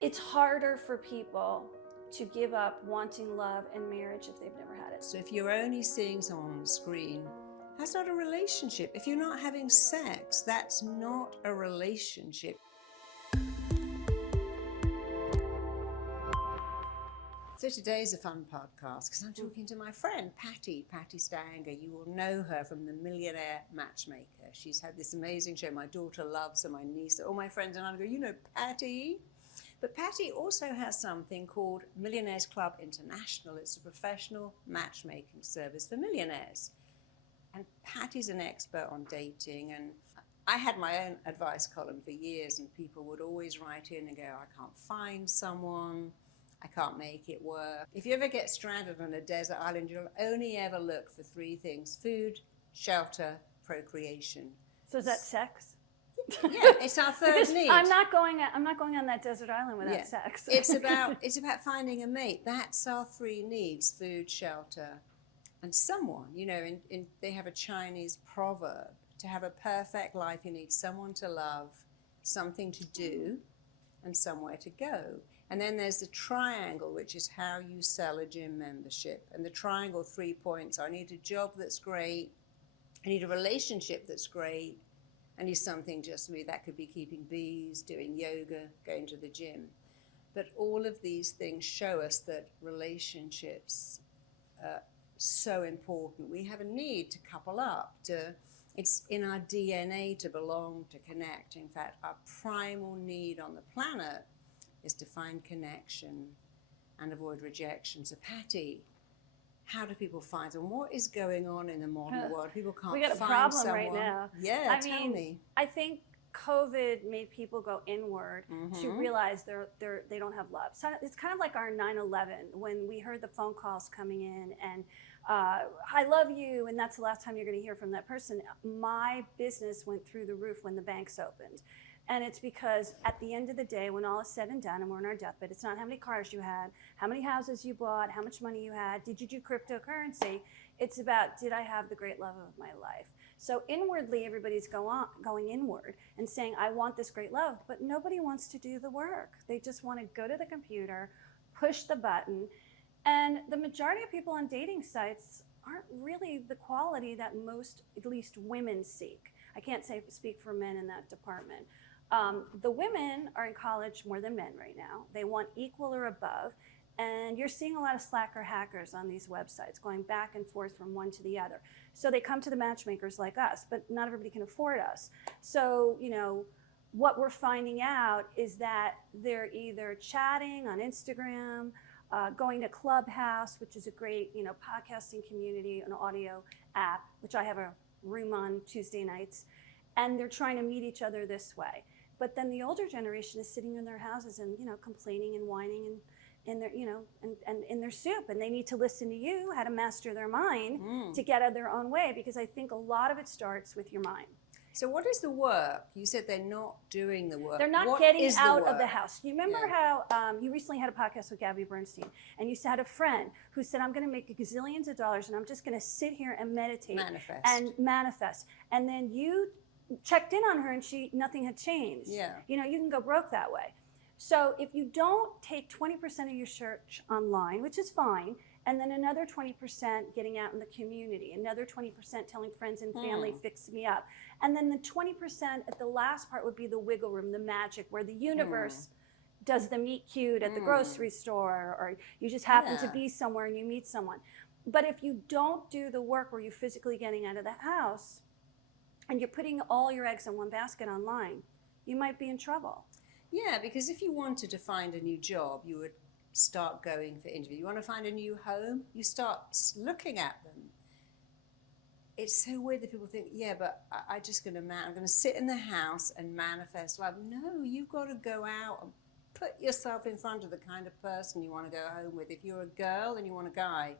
It's harder for people to give up wanting love and marriage if they've never had it. So if you're only seeing someone on the screen, that's not a relationship. If you're not having sex, that's not a relationship. So today's a fun podcast because I'm talking to my friend, Patti Stanger. You will know her from The Millionaire Matchmaker. She's had this amazing show. My daughter loves her, my niece, all my friends and I go, you know Patti? But Patti also has something called Millionaires Club International. It's a professional matchmaking service for millionaires. And Patti's an expert on dating. And I had my own advice column for years, and people would always write in and go, I can't find someone. I can't make it work. If you ever get stranded on a desert island, you'll only ever look for three things: food, shelter, procreation. So is that sex? Yeah, it's our third need. I'm not going on that desert island without sex. It's about finding a mate. That's our three needs: food, shelter, and someone. You know, they have a Chinese proverb: to have a perfect life, you need someone to love, something to do, and somewhere to go. And then there's the triangle, which is how you sell a gym membership. And the triangle, 3 points: I need a job that's great, I need a relationship that's great, I need something just for me. That could be keeping bees, doing yoga, going to the gym. But all of these things show us that relationships are so important. We have a need to couple up, it's in our DNA to belong, to connect. In fact, our primal need on the planet is to find connection and avoid rejection. So Patti, how do people find them? What is going on in the modern world? People can't find someone. We got a problem right now. Yeah, tell me. I think COVID made people go inward to realize they don't have love. So it's kind of like our 9/11 when we heard the phone calls coming in and I love you, and that's the last time you're going to hear from that person. My business went through the roof when the banks opened. And it's because at the end of the day, when all is said and done and we're on our deathbed, it's not how many cars you had, how many houses you bought, how much money you had, did you do cryptocurrency? It's about, did I have the great love of my life? So inwardly, everybody's going inward and saying, I want this great love, but nobody wants to do the work. They just want to go to the computer, push the button. And the majority of people on dating sites aren't really the quality that most, at least women, seek. I can't speak for men in that department. The women are in college more than men right now. They want equal or above. And you're seeing a lot of slacker hackers on these websites going back and forth from one to the other. So they come to the matchmakers like us, but not everybody can afford us. So, you know, what we're finding out is that they're either chatting on Instagram, going to Clubhouse, which is a great, you know, podcasting community, an audio app, which I have a room on Tuesday nights, and they're trying to meet each other this way. But then the older generation is sitting in their houses and, you know, complaining and whining and in their, you know, and in their soup, and they need to listen to you how to master their mind to get out of their own way, because I think a lot of it starts with your mind. So what is the work? You said they're not doing the work. They're not getting out of the house. You remember how you recently had a podcast with Gabby Bernstein, and you had a friend who said, I'm going to make gazillions of dollars, and I'm just going to sit here and meditate and manifest. And then you checked in on her, and nothing had changed. Yeah. You know, you can go broke that way. So if you don't take 20% of your search online, which is fine, and then another 20% getting out in the community, another 20% telling friends and family, fix me up. And then the 20% at the last part would be the wiggle room, the magic, where the universe does the meet cute at the grocery store, or you just happen to be somewhere and you meet someone. But if you don't do the work where you're physically getting out of the house and you're putting all your eggs in one basket online, you might be in trouble. Yeah, because if you wanted to find a new job, you would start going for interviews. You want to find a new home, you start looking at them. It's so weird that people think, yeah, but I'm going to sit in the house and manifest love. No, you've got to go out and put yourself in front of the kind of person you want to go home with. If you're a girl and you want a guy,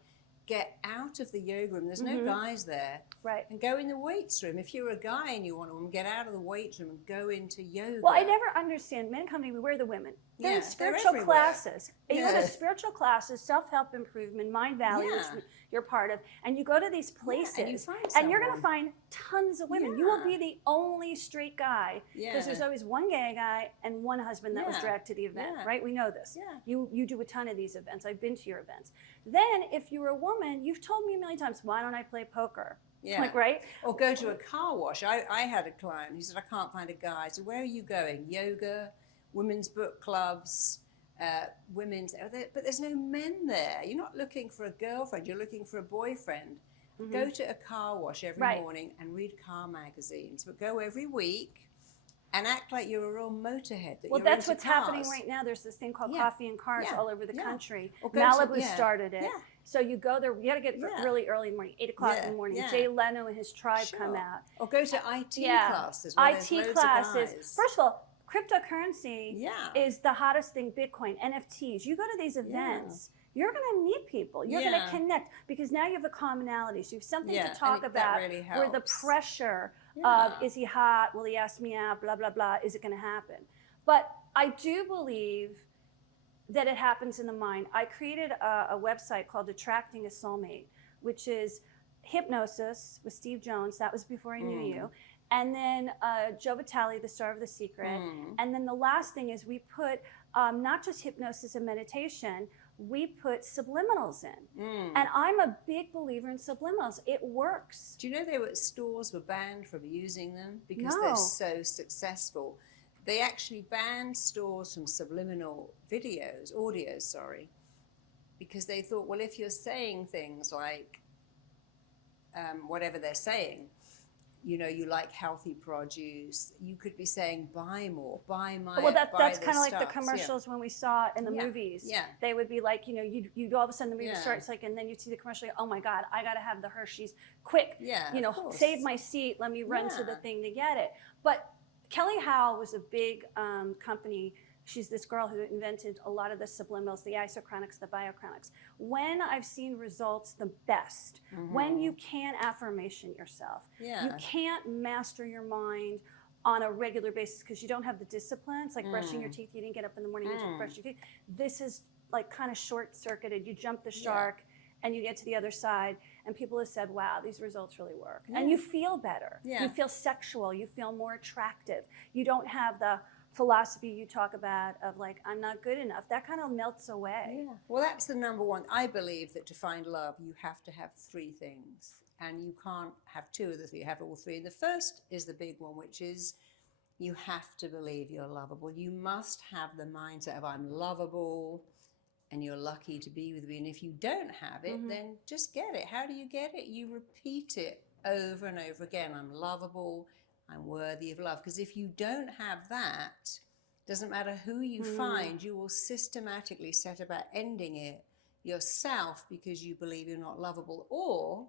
get out of the yoga room. There's no guys there. Right. And go in the weights room. If you're a guy and you want to get out of the weights room and go into yoga. Well, I never understand. Men come to me, we're the women. They're in Yeah, spiritual everywhere. classes. You go Yeah. to spiritual classes, self-help improvement, mind value, Yeah. which you're part of, and you go to these places, and you find and you're going to someone. find tons of women. You will Yeah. be the only straight guy, because Yeah. there's always one gay guy and one husband that was Yeah. dragged to the event, Yeah. right? We know this. Yeah. You do a ton of these events. I've been to your events. Then, if you're a woman, you've told me a million times, why don't I play poker? Yeah. Like, right? Or go to a car wash. I had a client who said, I can't find a guy. So where are you going? Yoga, women's book clubs, women's, but there's no men there. You're not looking for a girlfriend, you're looking for a boyfriend. Go to a car wash every morning and read car magazines, but go every week and act like you're a real motorhead. Well, that's what's happening right now. There's this thing called Coffee and Cars all over the country. Malibu started it. So you go there, you got to get really early in the morning, 8 o'clock in the morning. Jay Leno and his tribe come out. Or go to IT classes where there's loads of guys. First of all, cryptocurrency is the hottest thing, Bitcoin, NFTs. You go to these events, you're going to meet people. You're going to connect, because now you have a commonality. So you have something to talk about really where the pressure of, is he hot? Will he ask me out? Blah, blah, blah. Is it going to happen? But I do believe that it happens in the mind. I created a website called Attracting a Soulmate, which is hypnosis with Steve Jones. That was before I knew you. And then Joe Vitale, the star of The Secret. And then the last thing is we put not just hypnosis and meditation, we put subliminals in. And I'm a big believer in subliminals. It works. Do you know stores were banned from using them because they're so successful? They actually banned stores from subliminal audios, because they thought, well, if you're saying things like whatever they're saying, you know, you like healthy produce, you could be saying, buy more, buy my. Well, that's kind of like the commercials when we saw in the movies. Yeah. They would be like, you know, you'd all of a sudden the movie starts like, and then you'd see the commercial, oh my God, I got to have the Hershey's quick. Yeah, you know, save my seat, let me run to the thing to get it. But Kelly Howell was a big company. She's this girl who invented a lot of the subliminals, the isochronics, the biochronics. When I've seen results the best, when you can affirmation yourself, you can't master your mind on a regular basis because you don't have the discipline. It's like brushing your teeth. You didn't get up in the morning and brush your teeth. This is like kind of short-circuited. You jump the shark and you get to the other side. And people have said, wow, these results really work. And you feel better. You feel sexual. You feel more attractive. You don't have the philosophy you talk about of like, I'm not good enough. That kind of melts away. Well, that's the number one. I believe that to find love, you have to have 3 things. And you can't have 2 of the 3, you have all 3. The first is the big one, which is you have to believe you're lovable. You must have the mindset of I'm lovable and you're lucky to be with me. And if you don't have it, then just get it. How do you get it? You repeat it over and over again. I'm lovable. I'm worthy of love. Because if you don't have that, doesn't matter who you find, you will systematically set about ending it yourself because you believe you're not lovable, or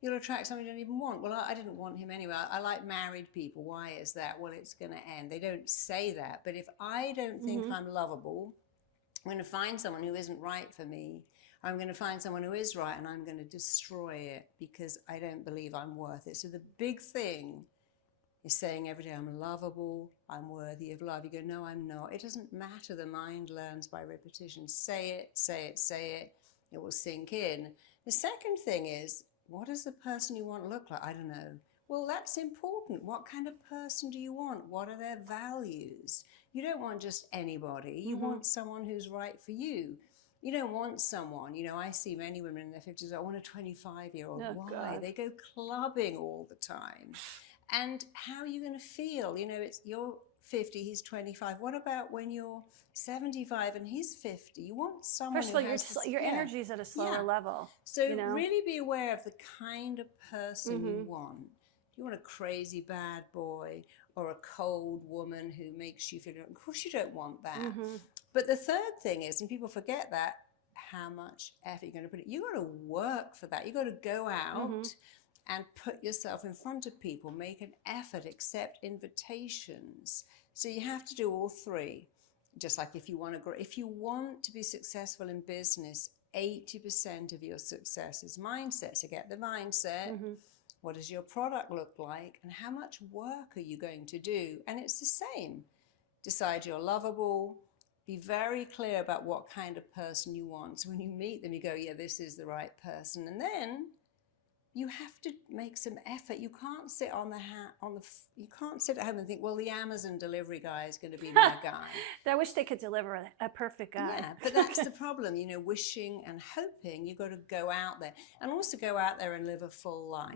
you'll attract someone you don't even want. Well, I didn't want him anyway. I like married people. Why is that? Well, it's going to end. They don't say that. But if I don't think I'm lovable, I'm going to find someone who isn't right for me. I'm going to find someone who is right, and I'm going to destroy it because I don't believe I'm worth it. So the big thing is saying every day, I'm lovable, I'm worthy of love. You go, no, I'm not. It doesn't matter. The mind learns by repetition. Say it, say it, say it. It will sink in. The second thing is, what does the person you want look like? I don't know. Well, that's important. What kind of person do you want? What are their values? You don't want just anybody. You want someone who's right for you. You don't want someone, you know, I see many women in their 50s, I want a 25-year-old. Oh, why? God. They go clubbing all the time. And how are you going to feel? You know, it's you're 50, he's 25. What about when you're 75 and he's 50? You want someone First of all, who has your energy's at a slower level. So you know? really be aware of the kind of person you want. Do you want a crazy bad boy or a cold woman who makes you feel, of course you don't want that. But the third thing is, and people forget that, how much effort you're going to put in. You've got to work for that. You've got to go out and put yourself in front of people, make an effort, accept invitations. So you have to do all 3. Just like if you want to grow, if you want to be successful in business, 80% of your success is mindset. So get the mindset. What does your product look like? And how much work are you going to do? And it's the same. Decide you're lovable. Be very clear about what kind of person you want. So when you meet them, you go, yeah, this is the right person. And then you have to make some effort. You can't sit you can't sit at home and think, well, the Amazon delivery guy is going to be my guy. I wish they could deliver a perfect guy. Yeah, but that's the problem, wishing and hoping. You've got to go out there and also go out there and live a full life,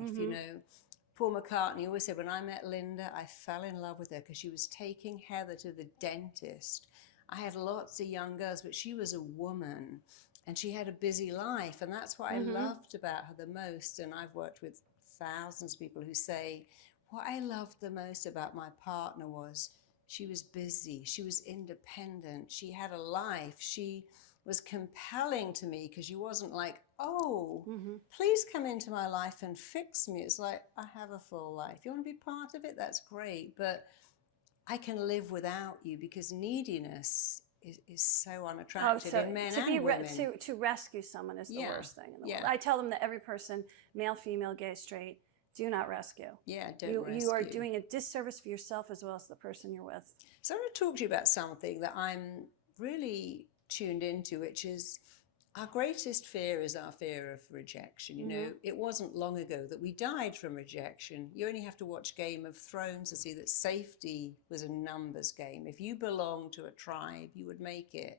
Paul McCartney always said, when I met Linda, I fell in love with her because she was taking Heather to the dentist. I had lots of young girls, but she was a woman and she had a busy life. And that's what I loved about her the most. And I've worked with thousands of people who say, what I loved the most about my partner was she was busy. She was independent. She had a life. She was compelling to me because she wasn't like, oh, please come into my life and fix me. It's like, I have a full life. You want to be part of it? That's great. But I can live without you because neediness is so unattractive in men and women. To rescue someone is the worst thing in the world. Yeah. I tell them that every person, male, female, gay, straight, do not rescue. Yeah, don't rescue. You are doing a disservice for yourself as well as the person you're with. So I want to talk to you about something that I'm really tuned into, which is our greatest fear is our fear of rejection. It wasn't long ago that we died from rejection. You only have to watch Game of Thrones to see that safety was a numbers game. If you belonged to a tribe, you would make it.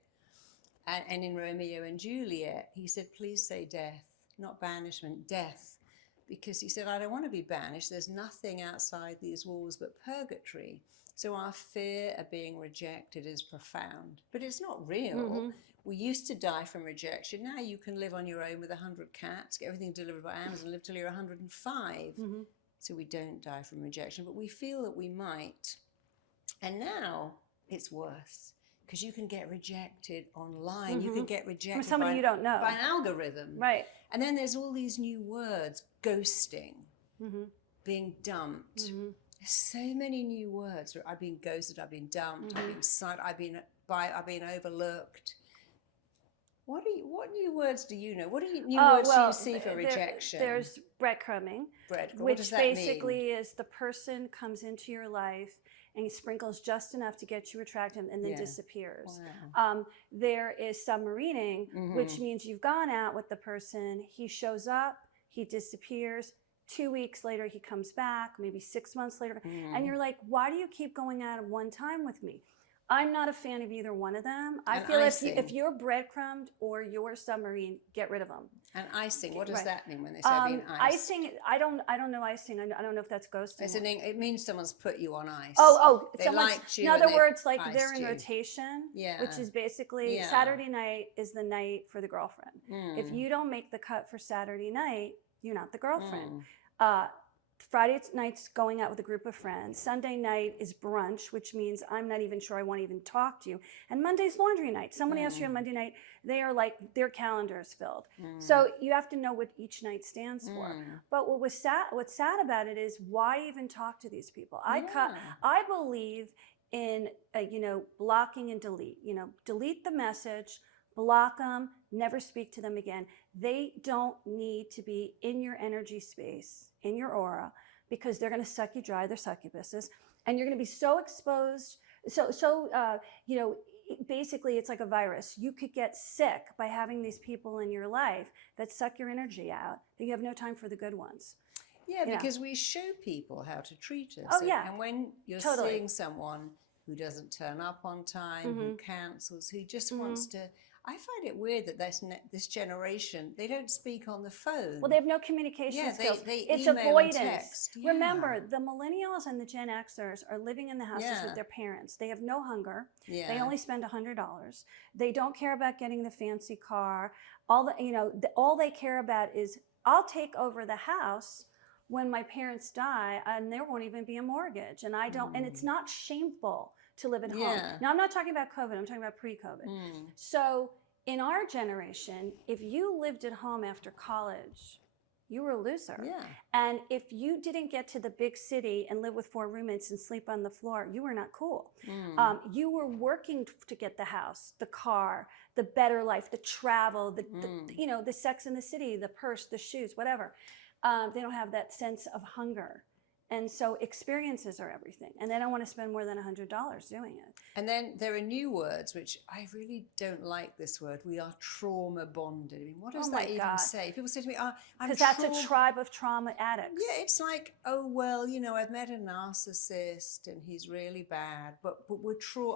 And in Romeo and Juliet, he said, please say death, not banishment, death. Because he said, I don't want to be banished. There's nothing outside these walls but purgatory. So our fear of being rejected is profound, but it's not real. We used to die from rejection. Now you can live on your own with 100 cats, get everything delivered by Amazon, live till you're 105. So we don't die from rejection, but we feel that we might. And now it's worse because you can get rejected online. You can get rejected from somebody you don't know. By an algorithm. Right. And then there's all these new words, ghosting, being dumped. There's so many new words. I've been ghosted, I've been dumped, I've been signed, I've been overlooked. What new words do you know? What new words do you see for rejection? There's breadcrumbing, which basically is the person comes into your life and sprinkles just enough to get you attracted and then disappears. Wow. There is submarining, which means you've gone out with the person, he shows up, he disappears, 2 weeks later he comes back, maybe 6 months later, and you're like, why do you keep going out at one time with me? I'm not a fan of either one of them. I feel if you're breadcrumbed or you're submarine, get rid of them. And icing, what does that mean when they say being iced? Icing, I don't know icing. I don't know if that's ghosting. It means someone's put you on ice. They liked you. In other words, like they're in rotation, which is basically Saturday night is the night for the girlfriend. If you don't make the cut for Saturday night, you're not the girlfriend. Friday night's going out with a group of friends. Sunday night is brunch, which means I'm not even sure I want to even talk to you. And Monday's laundry night. Someone asks you on Monday night, they are like, their calendar is filled. So you have to know what each night stands for. But what's sad about it is, why even talk to these people? I believe in, blocking and delete. Delete the message, block them, never speak to them again. They don't need to be in your energy space, in your aura, because they're going to suck you dry. They're succubuses, and you're going to be so exposed. Basically, it's like a virus. You could get sick by having these people in your life that suck your energy out, that you have no time for the good ones. Yeah, because we show people how to treat us. And when you're seeing someone who doesn't turn up on time, who cancels, who just wants to... I find it weird that this generation, they don't speak on the phone. Well, they have no communication skills. It's email avoidance. And text. Remember, the millennials and the Gen Xers are living in the houses with their parents. They have no hunger. They only spend $100. They don't care about getting the fancy car. All they care about is, I'll take over the house when my parents die, and there won't even be a mortgage. And I don't. And it's not shameful to live at home. Now, I'm not talking about COVID, I'm talking about pre-COVID. So in our generation, if you lived at home after college, you were a loser. And if you didn't get to the big city and live with 4 roommates and sleep on the floor, you were not cool. You were working to get the house, the car, the better life, the travel, the Sex in the City, the purse, the shoes, whatever. They don't have that sense of hunger. And so experiences are everything. And they don't want to spend more than $100 doing it. And then there are new words, which I really don't like this word. We are trauma bonded. I mean, what does that even say? People say to me, I'm because that's a tribe of trauma addicts. Yeah, it's like, oh, well, you know, I've met a narcissist and he's really bad, but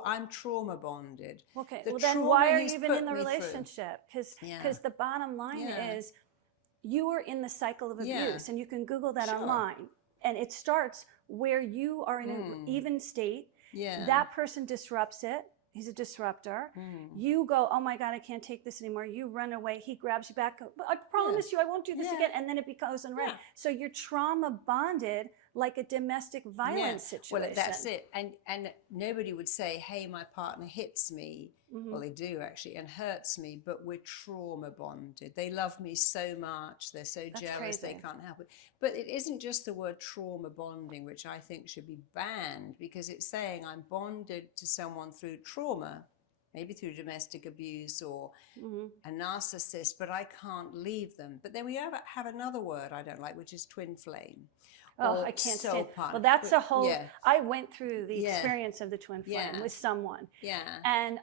I'm trauma bonded. Okay, well then why are you even in the relationship? Because the bottom line is you are in the cycle of abuse, and you can Google that online. And it starts where you are in an even state. That person disrupts it. He's a disruptor. You go, oh my God, I can't take this anymore. You run away. He grabs you back. I promise you I won't do this again. And then it becomes unready. So you're trauma bonded like a domestic violence situation. Well, that's it. And nobody would say, hey, my partner hits me. Well, they do actually, and hurts me, but we're trauma bonded. They love me so much. They're so jealous they can't help it. But it isn't just the word trauma bonding, which I think should be banned, because it's saying I'm bonded to someone through trauma, maybe through domestic abuse or a narcissist, but I can't leave them. But then we have another word I don't like, which is twin flame. Oh, I can't stand it. Well, that's a whole, I went through the experience of the twin flame with someone. And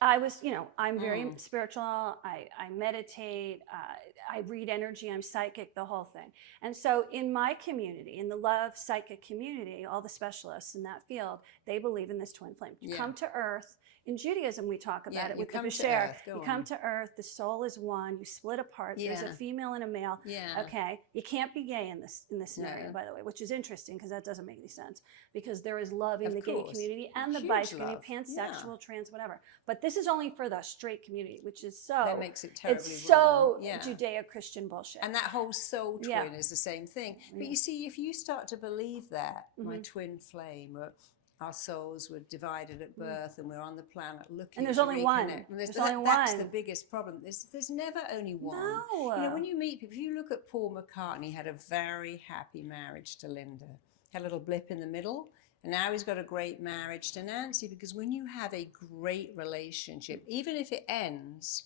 I was, you know, I'm very spiritual. I meditate. I read energy. I'm psychic, the whole thing. And so in my community, in the love psychic community, all the specialists in that field, they believe in this twin flame. You come to earth. In Judaism, we talk about it with the Bashar. You come to earth, the soul is one, you split apart, there's a female and a male. Okay, you can't be gay in this scenario, by the way, which is interesting because that doesn't make any sense, because there is love in the gay community and the bi community, pansexual, trans, whatever. But this is only for the straight community, which is that makes it terribly so Judeo-Christian bullshit. And that whole soul twin is the same thing. But you see, if you start to believe that, my twin flame, our souls were divided at birth and we're on the planet looking and there's only one. That's the biggest problem. There's never only one. No. You know, when you meet people, if you look at Paul McCartney, had a very happy marriage to Linda. Had a little blip in the middle, and now he's got a great marriage to Nancy, because when you have a great relationship, even if it ends,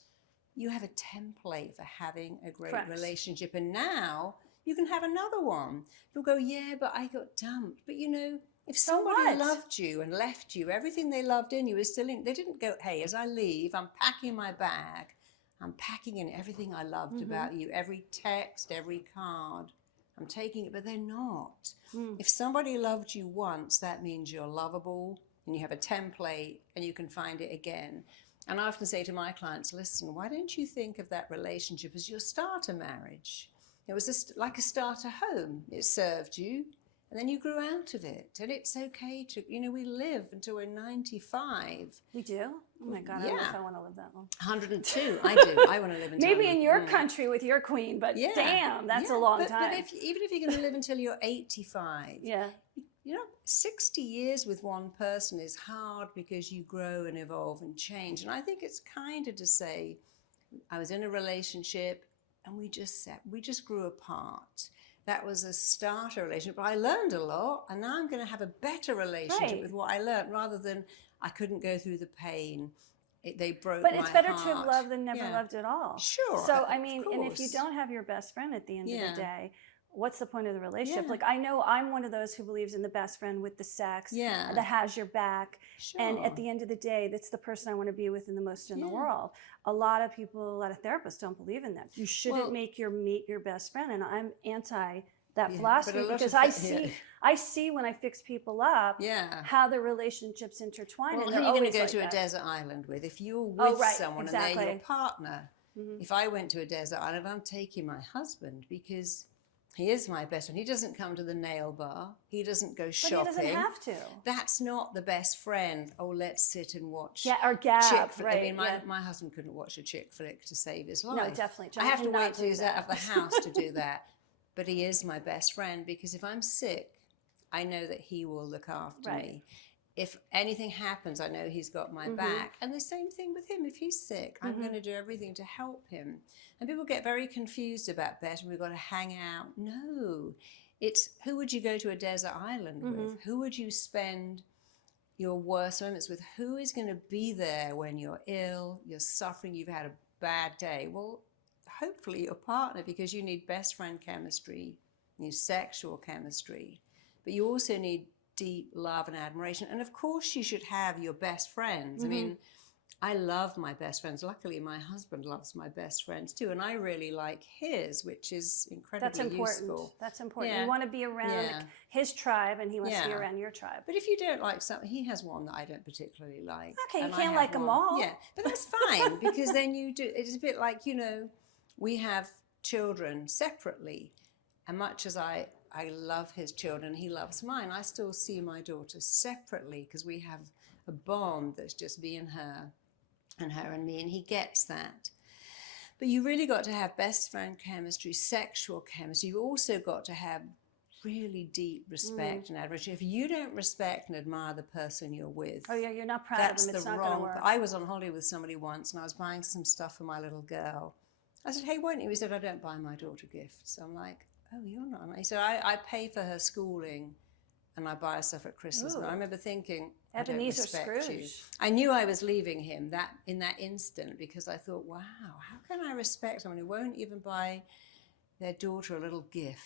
you have a template for having a great relationship. And now you can have another one. You'll go, yeah, but I got dumped. But you know, if somebody loved you and left you, everything they loved in you is still in. They didn't go, hey, as I leave, I'm packing my bag. I'm packing in everything I loved about you, every text, every card. I'm taking it, but they're not. If somebody loved you once, that means you're lovable and you have a template and you can find it again. And I often say to my clients, listen, why don't you think of that relationship as your starter marriage? It was like a starter home. It served you. And then you grew out of it. And it's okay to, you know, we live until we're 95. We do? Oh my God, I don't know if I want to live that long. 102, I do. I want to live until maybe in your country with your queen, but damn, that's a long time. But even if you're going to live until you're 85, you know, 60 years with one person is hard because you grow and evolve and change. And I think it's kinder to say, I was in a relationship and we just grew apart. That was a starter relationship, but I learned a lot, and now I'm going to have a better relationship with what I learned, rather than I couldn't go through the pain. They broke my heart. But it's better to have loved than never loved at all. Sure. So, I mean, and if you don't have your best friend at the end of the day, what's the point of the relationship? Like, I know I'm one of those who believes in the best friend with the sex, that has your back. And at the end of the day, that's the person I want to be with the most in the world. A lot of people, a lot of therapists don't believe in that. You shouldn't make your mate your best friend. And I'm anti that philosophy, because I see when I fix people up how the relationships intertwine. Well, and who are you going to go to a desert island with? If you're with someone and they're your partner, if I went to a desert island, I'm taking my husband, because he is my best friend. He doesn't come to the nail bar. He doesn't go shopping. But he doesn't have to. That's not the best friend. Oh, let's sit and watch or gab, chick flick. I mean, my husband couldn't watch a chick flick to save his life. No, definitely. I have to wait till he's out of the house to do that. But he is my best friend, because if I'm sick, I know that he will look after me. If anything happens, I know he's got my back. And the same thing with him. If he's sick, I'm going to do everything to help him. And people get very confused about better. We've got to hang out. No, it's who would you go to a desert island with? Who would you spend your worst moments with? Who is going to be there when you're ill, you're suffering, you've had a bad day? Well, hopefully your partner, because you need best friend chemistry you need sexual chemistry, but you also need deep love and admiration. And of course you should have your best friends. I mean, I love my best friends. Luckily, my husband loves my best friends too, and I really like his, which is incredibly useful. That's important. Yeah. You want to be around his tribe, and he wants to be around your tribe. But if you don't like something, he has one that I don't particularly like. Okay, you can't like them all. Yeah, but that's fine, because then you do. It's a bit like, you know, we have children separately, and much as I love his children, he loves mine, I still see my daughter separately, because we have a bond that's just me and her and me, and he gets that. But you really got to have best friend chemistry, sexual chemistry. You've also got to have really deep respect and admiration. If you don't respect and admire the person you're with, you're not proud of them, it's not going to work. I was on holiday with somebody once, and I was buying some stuff for my little girl. I said, hey, won't you? He said, I don't buy my daughter gifts. I'm like, oh, you're not. He said, I pay for her schooling, and I buy her stuff at Christmas. And I remember thinking, I don't respect you. I knew I was leaving him in that instant, because I thought, wow, how can I respect someone who won't even buy their daughter a little gift?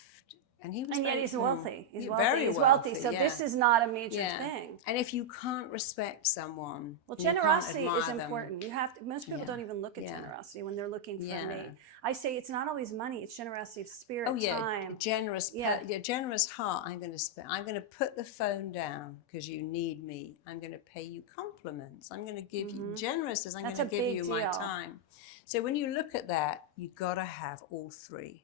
And yet he's wealthy. He's very wealthy. So this is not a major thing. And if you can't respect someone, well, generosity is important. You have to. Most people don't even look at generosity when they're looking for a mate. I say it's not always money. It's generosity of spirit, time. Generous heart. I'm going to spend. I'm going to put the phone down because you need me. I'm going to pay you compliments. I'm going to give you generous as I'm going to give you my time. So when you look at that, you've got to have all three.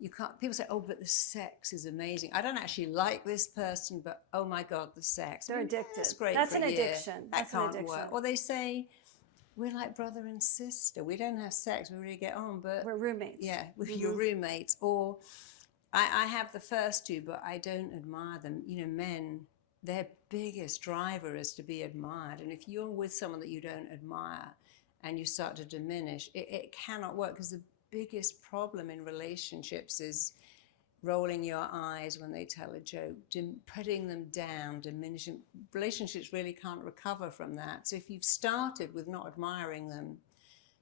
You can't. People say, "Oh, but the sex is amazing." I don't actually like this person, but oh my God, the sex. They're addicted. That's great. That's for an a year. addiction. That can't work. Or they say, we're like brother and sister. We don't have sex. We really get on, but we're roommates. Yeah, with your roommates. Or I have the first two, but I don't admire them. You know, men, their biggest driver is to be admired. And if you're with someone that you don't admire and you start to diminish, it cannot work, because the biggest problem in relationships is rolling your eyes when they tell a joke, putting them down, diminishing. Relationships really can't recover from that. So if you've started with not admiring them,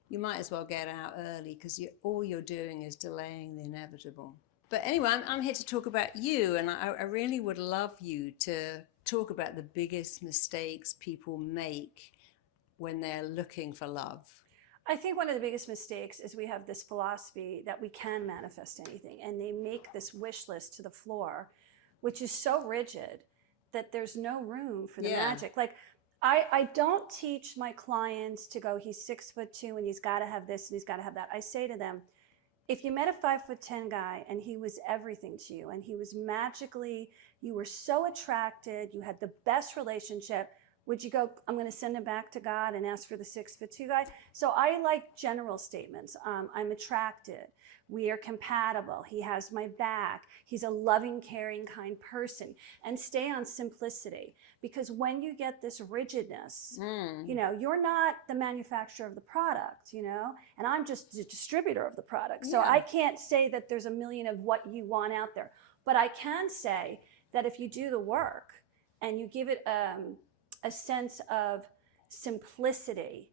you might as well get out early, because all you're doing is delaying the inevitable. But anyway, I'm here to talk about you, and I really would love you to talk about the biggest mistakes people make when they're looking for love. I think one of the biggest mistakes is we have this philosophy that we can manifest anything, and they make this wish list to the floor, which is so rigid that there's no room for the magic. Like, I don't teach my clients to go, he's 6'2" and he's got to have this and he's got to have that. I say to them, if you met a 5'10" guy and he was everything to you, and he was magically, you were so attracted, you had the best relationship, would you go, I'm going to send him back to God and ask for the 6'2" guy? So I like general statements. I'm attracted. We are compatible. He has my back. He's a loving, caring, kind person. And stay on simplicity. Because when you get this rigidness, you know, you're not the manufacturer of the product, you know, and I'm just the distributor of the product. So I can't say that there's a million of what you want out there. But I can say that if you do the work and you give it a sense of simplicity,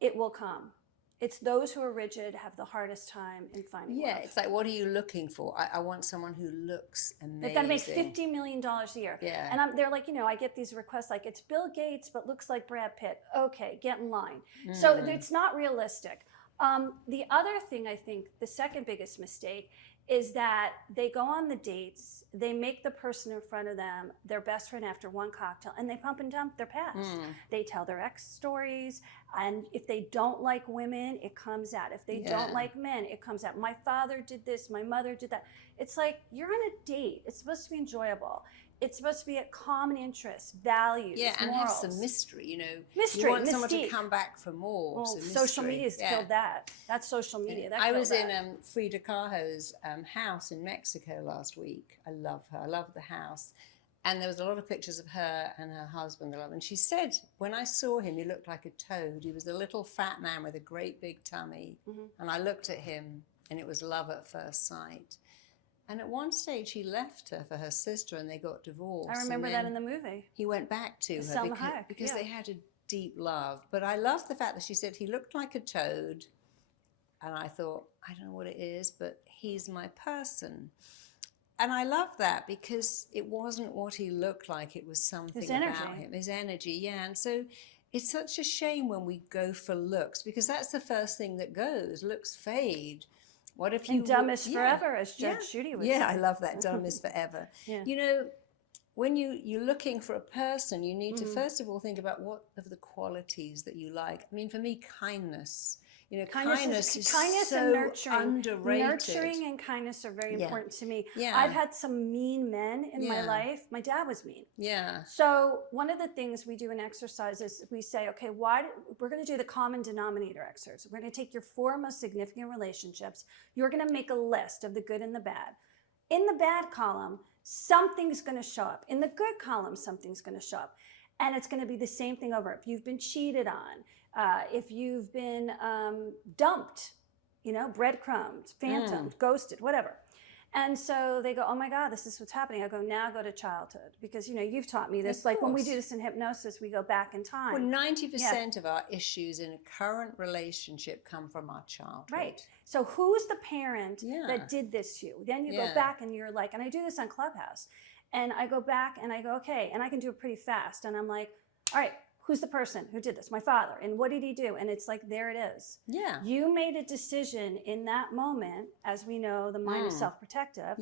it will come. It's those who are rigid have the hardest time in finding love. It's like, what are you looking for? I want someone who looks amazing. They've got to make $50 million a year. Yeah. And they're like, you know, I get these requests like, it's Bill Gates, but looks like Brad Pitt. Okay, get in line. So it's not realistic. The other thing, I think, the second biggest mistake is that they go on the dates, they make the person in front of them their best friend after one cocktail, and they pump and dump their past. They tell their ex stories, and if they don't like women, it comes out. If they don't like men, it comes out. My father did this, my mother did that. It's like, you're on a date. It's supposed to be enjoyable. It's supposed to be a common interest, values, and morals. have some mystery, you know. Mystery, you want someone to come back for more. Well, social media's killed that. That's social media. That I was in Frida Kahlo's house in Mexico last week. I love her. I love the house. And there was a lot of pictures of her and her husband. And she said, when I saw him, he looked like a toad. He was a little fat man with a great big tummy. And I looked at him, and it was love at first sight. And at one stage, he left her for her sister, and they got divorced. I remember that in the movie. He went back to her because they had a deep love. But I love the fact that she said he looked like a toad. And I thought, I don't know what it is, but he's my person. And I love that because it wasn't what he looked like. It was something about him, his energy. Yeah. And so it's such a shame when we go for looks, because that's the first thing that goes. Looks fade. What if you... And dumb is forever, as Judge Judy would say. Yeah, I love that. Dumb is forever. Yeah. You know, when you're looking for a person, you need to first of all think about what are the qualities that you like. I mean, for me, kindness. You know, kindness is so and nurturing. underrated. Nurturing and kindness are very important to me. Yeah. I've had some mean men in my life. My dad was mean. Yeah. So one of the things we do in exercise is we say, okay, we're going to do the common denominator exercise. We're going to take your 4 most significant relationships. You're going to make a list of the good and the bad. In the bad column, something's going to show up. In the good column, something's going to show up. And it's going to be the same thing over. If you've been cheated on, if you've been dumped, you know, breadcrumbed, phantomed, ghosted, whatever. And so they go, oh my God, this is what's happening. I go, now go to childhood. Because, you know, you've taught me this. Like when we do this in hypnosis, we go back in time. Well, 90% of our issues in a current relationship come from our childhood. Right. So who's the parent that did this to you? Then you go back and you're like, and I do this on Clubhouse. And I go back and I go, okay, and I can do it pretty fast. And I'm like, all right, who's the person who did this? My father. And what did he do? And it's like, there it is. Yeah. You made a decision in that moment, as we know, the mind is self-protective,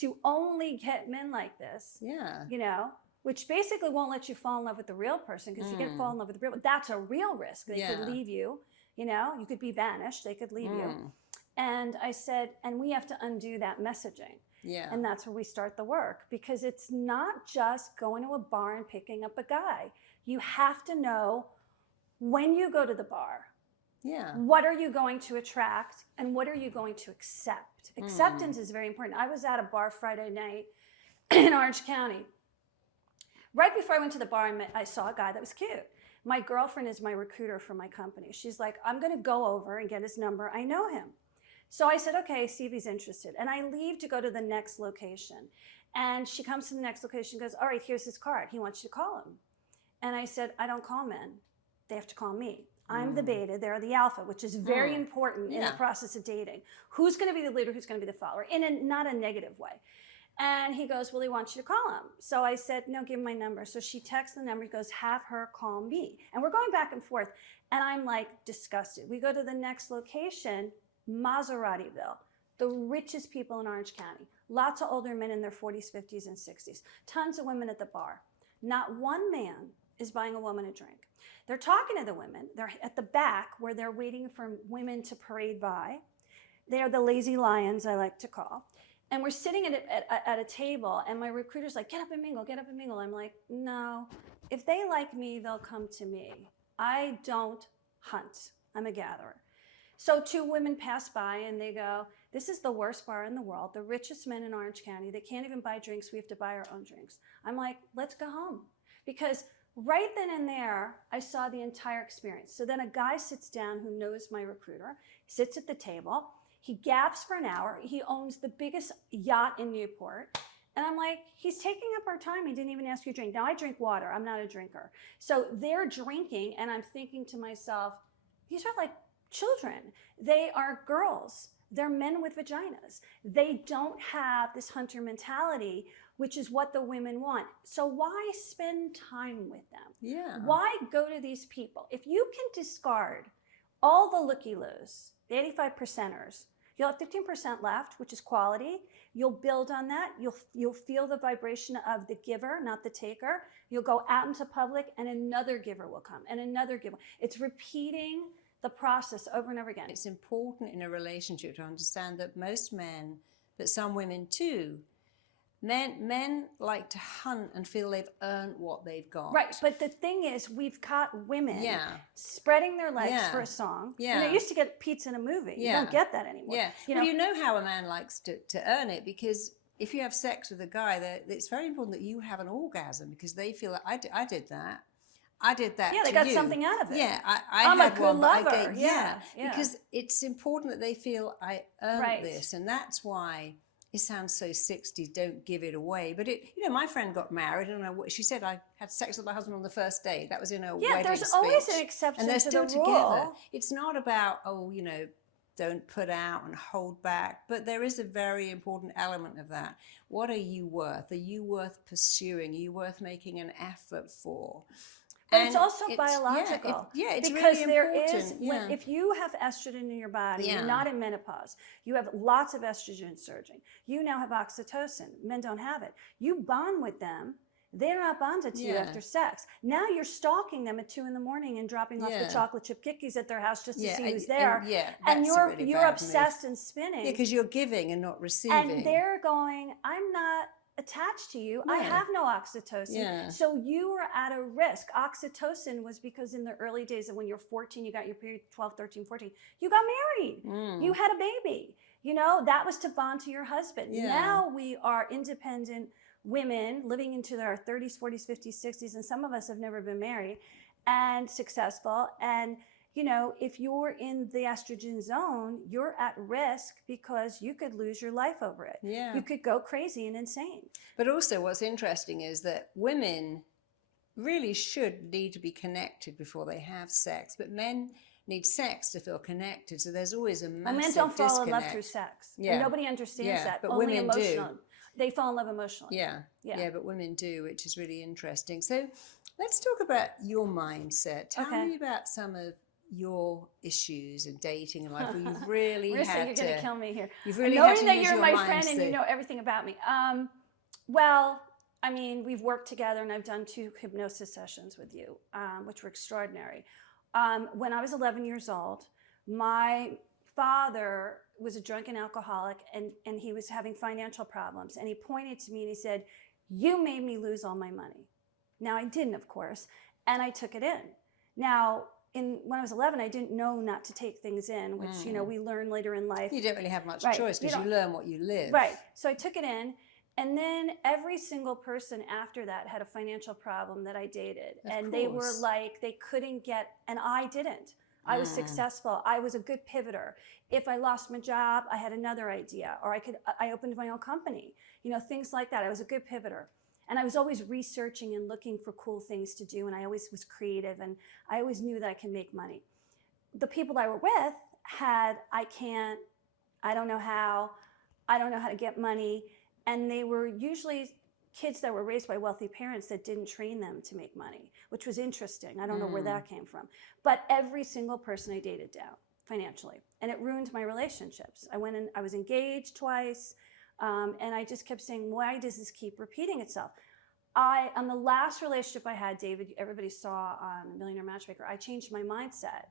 to only get men like this, you know, which basically won't let you fall in love with the real person, because you can fall in love with the real, that's a real risk. They could leave you, you know, you could be banished, they could leave you. And I said, and we have to undo that messaging. Yeah. And that's where we start the work, because it's not just going to a bar and picking up a guy. You have to know when you go to the bar, what are you going to attract and what are you going to accept? Acceptance is very important. I was at a bar Friday night in Orange County. Right before I went to the bar, I saw a guy that was cute. My girlfriend is my recruiter for my company. She's like, I'm going to go over and get his number. I know him. So I said, okay, see if he's interested. And I leave to go to the next location. And she comes to the next location and goes, all right, here's his card. He wants you to call him. And I said, I don't call men. They have to call me. I'm the beta, they're the alpha, which is very important in the process of dating. Who's going to be the leader? Who's going to be the follower? In not a negative way. And he goes, well, he wants you to call him. So I said, no, give him my number. So she texts the number. He goes, have her call me. And we're going back and forth. And I'm like disgusted. We go to the next location, Maserativille, the richest people in Orange County. Lots of older men in their 40s, 50s, and 60s. Tons of women at the bar. Not one man is buying a woman a drink. They're talking to the women. They're at the back where they're waiting for women to parade by. They are the lazy lions, I like to call. And we're sitting at a table, and my recruiter's like, get up and mingle, get up and mingle. I'm like, no, if they like me, they'll come to me. I don't hunt. I'm a gatherer. So 2 women pass by, and they go, this is the worst bar in the world, the richest men in Orange County. They can't even buy drinks. We have to buy our own drinks. I'm like, let's go home. Because right then and there, I saw the entire experience. So then a guy sits down who knows my recruiter, sits at the table. He gaps for an hour. He owns the biggest yacht in Newport. And I'm like, he's taking up our time. He didn't even ask you to drink. Now, I drink water. I'm not a drinker. So they're drinking, and I'm thinking to myself, these are like children. They are girls. They're men with vaginas. They don't have this hunter mentality, which is what the women want. So why spend time with them? Yeah. Why go to these people? If you can discard all the looky-loos, the 85%ers, you'll have 15% left, which is quality. You'll build on that. You'll feel the vibration of the giver, not the taker. You'll go out into public, and another giver will come, and another giver. It's repeating the process over and over again. It's important in a relationship to understand that most men, but some women too, men like to hunt and feel they've earned what they've got. Right, but the thing is, we've got women spreading their legs for a song. Yeah. You know, used to get pizza in a movie. You don't get that anymore. Yeah. You know how a man likes to earn it, because if you have sex with a guy, it's very important that you have an orgasm, because they feel like, I did that. I did that. Yeah, they got something out of it. Yeah, I'm a good lover. Yeah, because it's important that they feel I earned this, and that's why it sounds so 60s. Don't give it away. But my friend got married, and she said, I had sex with my husband on the first day. That was in a wedding speech. Yeah, there's always an exception to the rule. And they're still together. It's not about don't put out and hold back. But there is a very important element of that. What are you worth? Are you worth pursuing? Are you worth making an effort for? But it's also biological. It's because really there important. is, if you have estrogen in your body, you're not in menopause, you have lots of estrogen surging. You now have oxytocin. Men don't have it. You bond with them. They're not bonded to you after sex. Now you're stalking them at 2 a.m. and dropping off the chocolate chip cookies at their house just to see who's there. And you're obsessed and spinning. Yeah, because you're giving and not receiving. And they're going, I'm not attached to you. I have no oxytocin. So you are at a risk. Oxytocin was because in the early days of when you're 14, you got your period, 12, 13, 14, you got married. You had a baby. You know, that was to bond to your husband. Now we are independent women living into their 30s, 40s, 50s, 60s, and some of us have never been married and successful. And you know, if you're in the estrogen zone, you're at risk because you could lose your life over it. You could go crazy and insane. But also what's interesting is that women really should need to be connected before they have sex, but men need sex to feel connected. So there's always a massive men don't fall in love disconnect. through sex. And nobody understands that. But only women emotional. do. They fall in love emotionally. Yeah, but women do, which is really interesting. So let's talk about your mindset. Tell me about some of your issues in dating and life where you've really Marisa, had you're to... going to kill me here. You've really Knowing had to that use you're your my friend and you mindset. know everything about me. Well, I mean, we've worked together and I've done 2 hypnosis sessions with you, which were extraordinary. When I was 11 years old, my father was a drunken alcoholic and he was having financial problems. And he pointed to me and he said, "You made me lose all my money." Now, I didn't, of course, and I took it in. Now, when I was 11, I didn't know not to take things in, which, you know, we learn later in life. You didn't really have much choice because you learn what you live. Right. So I took it in. And then every single person after that had a financial problem that I dated. They were like, they couldn't get, and I didn't. I was successful. I was a good pivoter. If I lost my job, I had another idea, or I opened my own company, you know, things like that. I was a good pivoter. And I was always researching and looking for cool things to do. And I always was creative and I always knew that I can make money. The people I were with had, I don't know how to get money. And they were usually kids that were raised by wealthy parents that didn't train them to make money, which was interesting. I don't know where that came from. But every single person I dated down financially. And it ruined my relationships. I was engaged twice. And I just kept saying, why does this keep repeating itself? On the last relationship I had, David, everybody saw Millionaire Matchmaker, I changed my mindset.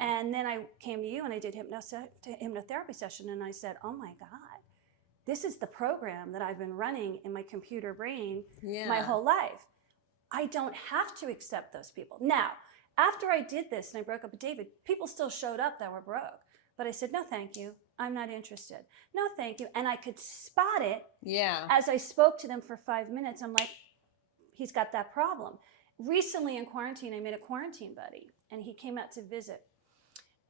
And then I came to you and I did hypnotherapy session and I said, oh my God, this is the program that I've been running in my computer brain my whole life. I don't have to accept those people. Now, after I did this and I broke up with David, people still showed up that were broke. But I said, no, thank you. I'm not interested. No, thank you. And I could spot it as I spoke to them for 5 minutes. I'm like, he's got that problem. Recently in quarantine, I made a quarantine buddy and he came out to visit.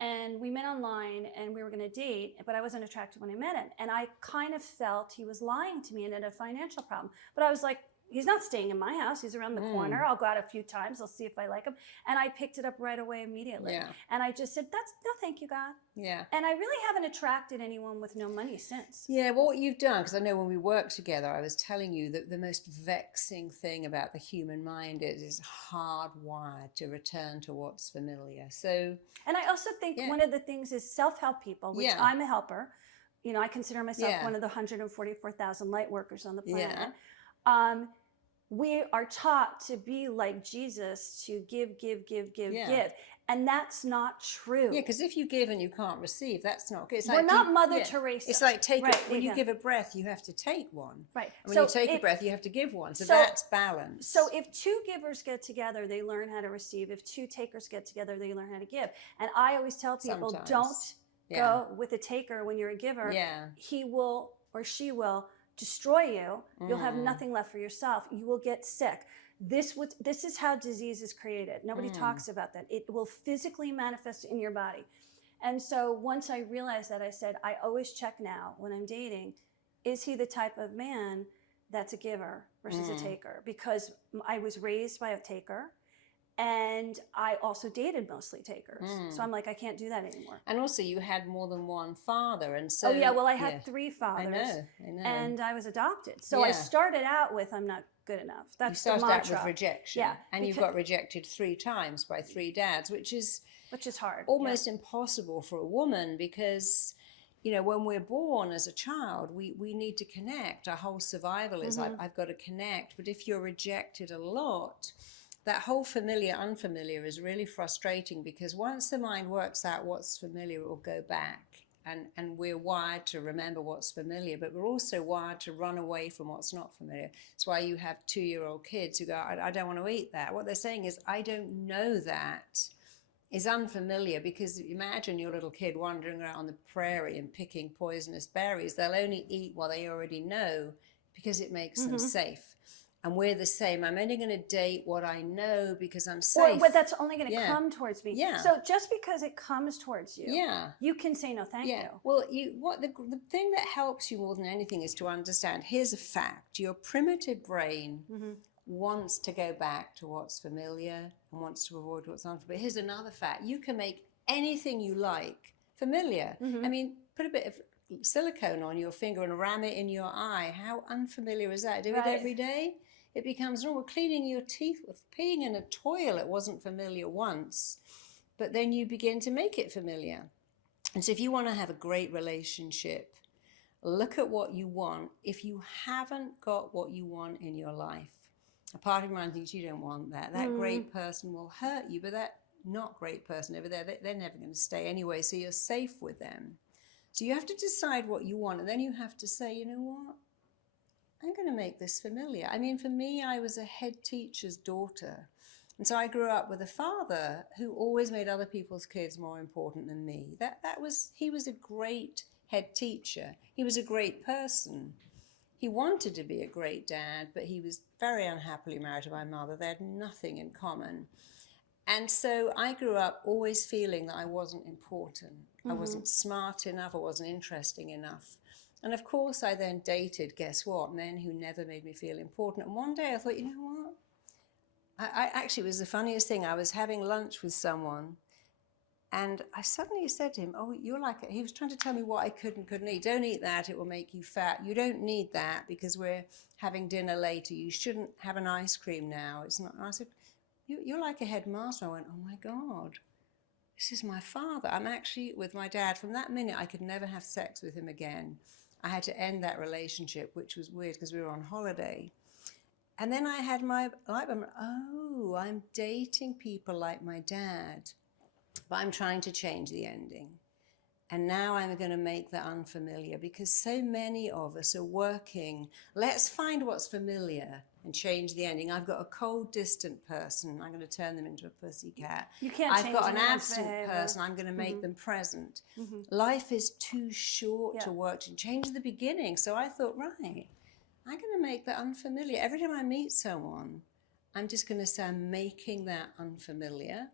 And we met online and we were going to date, but I wasn't attracted when I met him. And I kind of felt he was lying to me and had a financial problem. But I was like, he's not staying in my house. He's around the corner. I'll go out a few times. I'll see if I like him. And I picked it up right away immediately. And I just said, no, thank you, God. And I really haven't attracted anyone with no money since. Yeah, well, what you've done, because I know when we worked together, I was telling you that the most vexing thing about the human mind is hardwired to return to what's familiar. So, and I also think one of the things is self-help people, which I'm a helper. You know, I consider myself one of the 144,000 light workers on the planet. We are taught to be like Jesus, to give. And that's not true. Yeah, because if you give and you can't receive, that's not good. It's We're like not Mother Teresa. It's like when you give a breath, you have to take one. Right. And when you take a breath, you have to give one. So that's balance. So if 2 givers get together, they learn how to receive. If 2 takers get together, they learn how to give. And I always tell people, don't go with a taker when you're a giver. He will or she will destroy you. You'll have nothing left for yourself. You will get sick. This is how disease is created. Nobody talks about that. It will physically manifest in your body. And so once I realized that, I said, I always check now when I'm dating, is he the type of man that's a giver versus a taker? Because I was raised by a taker And I also dated mostly takers. So I'm like, I can't do that anymore. And also you had more than one father. And so... Oh yeah, well I had 3 fathers. I know. And I was adopted. So I started out with, I'm not good enough. That's the mantra. You started out with rejection. Yeah. And you got rejected 3 times by 3 dads, which is hard. Almost impossible for a woman, because, you know, when we're born as a child, we need to connect. Our whole survival is I've got to connect. But if you're rejected a lot, that whole familiar, unfamiliar is really frustrating, because once the mind works out what's familiar, it will go back. And we're wired to remember what's familiar, but we're also wired to run away from what's not familiar. That's why you have 2-year-old kids who go, I don't want to eat that. What they're saying is, I don't know that is unfamiliar, because imagine your little kid wandering around on the prairie and picking poisonous berries. They'll only eat what they already know, because it makes them safe. And we're the same. I'm only going to date what I know because I'm safe. But that's only going to come towards me. Yeah. So just because it comes towards you, you can say no, thank you. Well, the thing that helps you more than anything is to understand. Here's a fact: your primitive brain wants to go back to what's familiar and wants to avoid what's unfamiliar. But here's another fact: you can make anything you like familiar. I mean, put a bit of silicone on your finger and ram it in your eye. How unfamiliar is that? Do it every day. It becomes normal. Cleaning your teeth, peeing in a toilet wasn't familiar once, but then you begin to make it familiar. And so if you want to have a great relationship, look at what you want. If you haven't got what you want in your life, a part of your mind thinks you don't want that. That great person will hurt you, but that not great person over there, they're never going to stay anyway, so you're safe with them. So you have to decide what you want, and then you have to say, you know what? I'm going to make this familiar. I mean, for me, I was a head teacher's daughter. And so I grew up with a father who always made other people's kids more important than me. He was a great head teacher. He was a great person. He wanted to be a great dad, but he was very unhappily married to my mother. They had nothing in common. And so I grew up always feeling that I wasn't important. I wasn't smart enough. I wasn't interesting enough. And of course, I then dated, guess what, men who never made me feel important. And one day I thought, you know what? I actually, it was the funniest thing. I was having lunch with someone, and I suddenly said to him, oh, you're like, he was trying to tell me what I could and couldn't eat. Don't eat that, it will make you fat. You don't need that because we're having dinner later. You shouldn't have an ice cream now. It's not. And I said, you're like a headmaster. I went, oh my God, this is my father. I'm actually with my dad. From that minute, I could never have sex with him again. I had to end that relationship, which was weird because we were on holiday. And then I had my light bulb. Oh, I'm dating people like my dad, but I'm trying to change the ending. And now I'm going to make that unfamiliar, because so many of us are working. Let's find what's familiar and change the ending. I've got a cold, distant person. I'm going to turn them into a pussycat. You can't I've change got an anyone's absent behavior. person. I'm going to make them present. Life is too short to work to change the beginning. So I thought, right, I'm going to make that unfamiliar. Every time I meet someone, I'm just going to say I'm making that unfamiliar.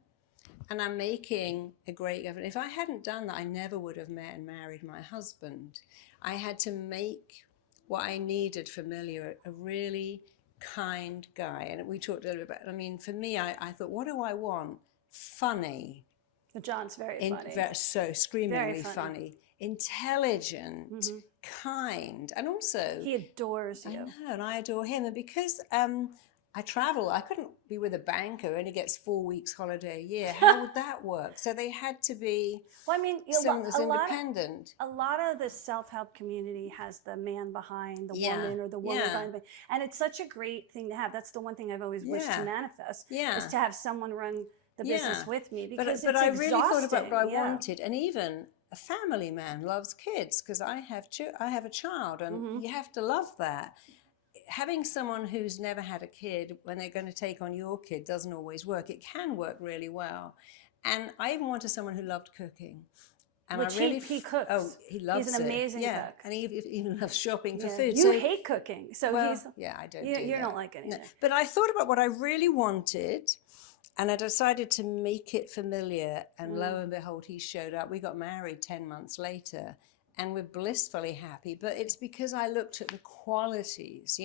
And I'm making a great government. If I hadn't done that, I never would have met and married my husband. I had to make what I needed familiar, a really kind guy. And we talked a little bit about, I mean, for me, I thought, what do I want? Funny. John's very funny. So screamingly funny. Intelligent, kind. And also... He adores you. I know, and I adore him. And because... I travel. I couldn't be with a banker who only gets 4 weeks holiday a year. How would that work? So they had to be someone that's independent. A lot of the self-help community has the man behind the woman, or the woman behind. And it's such a great thing to have. That's the one thing I've always wished to manifest, is to have someone run the business with me, because but it's I really thought about what I exhausting. wanted. And even a family man loves kids, because I have a child, and you have to love that. Having someone who's never had a kid, when they're going to take on your kid, doesn't always work. It can work really well. And I even wanted someone who loved cooking. And Which he cooks. Oh, he loves it. He's an amazing cook. And he even loves shopping for food. You hate cooking, so I don't. You don't like anything. No. But I thought about what I really wanted, and I decided to make it familiar. And lo and behold, he showed up. We got married 10 months later. And we're blissfully happy, but it's because I looked at the qualities,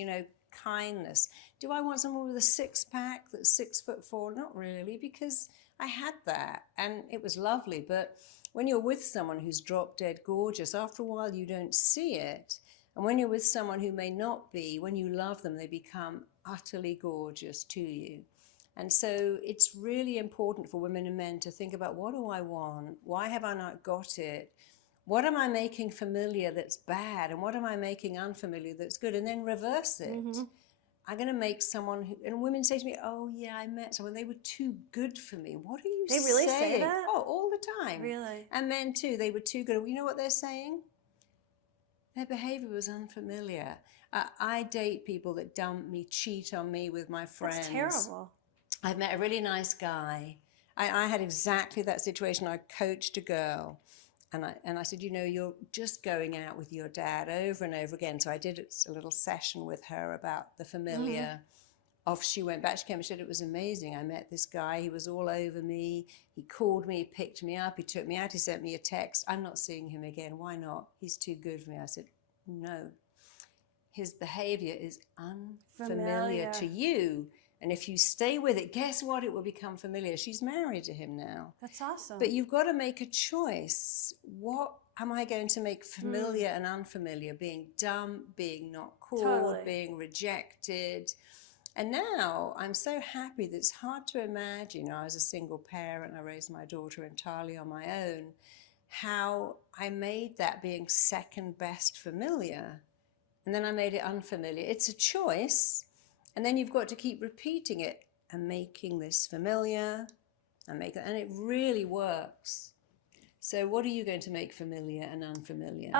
kindness. Do I want someone with a six-pack that's 6'4"? Not really, because I had that and it was lovely. But when you're with someone who's drop dead gorgeous, after a while you don't see it. And when you're with someone who may not be, when you love them, they become utterly gorgeous to you. And so it's really important for women and men to think about, what do I want? Why have I not got it? What am I making familiar that's bad? And what am I making unfamiliar that's good? And then reverse it. Mm-hmm. I'm going to make someone who, and women say to me, oh yeah, I met someone, they were too good for me. What are you saying? They really say that? Oh, all the time. Really? And men too, they were too good. You know what they're saying? Their behavior was unfamiliar. I date people that dump me, cheat on me with my friends. That's terrible. I've met a really nice guy. I had exactly that situation. I coached a girl. And I said, you know, you're just going out with your dad over and over again. So I did a little session with her about the familiar. Mm-hmm. Off she went back. She came and said, it was amazing. I met this guy. He was all over me. He called me, he picked me up, he took me out, he sent me a text. I'm not seeing him again. Why not? He's too good for me. I said, no. His behavior is unfamiliar to you. And if you stay with it, guess what? It will become familiar. She's married to him now. That's awesome. But you've got to make a choice. What am I going to make familiar and unfamiliar? Being dumb, being not called, being rejected. And now I'm so happy that it's hard to imagine. I was a single parent. I raised my daughter entirely on my own. How I made that being second best familiar. And then I made it unfamiliar. It's a choice. And then you've got to keep repeating it and making this familiar and it really works. So what are you going to make familiar and unfamiliar?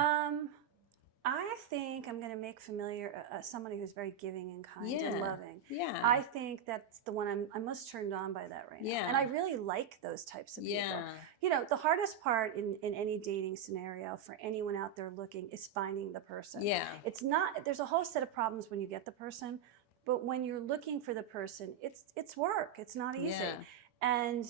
I think I'm going to make familiar somebody who's very giving and kind and loving. Yeah. I think that's the one I'm most turned on by that right now. And I really like those types of people. You know, the hardest part in any dating scenario for anyone out there looking is finding the person. Yeah. It's not, there's a whole set of problems when you get the person, but when you're looking for the person, it's work. It's not easy. Yeah. And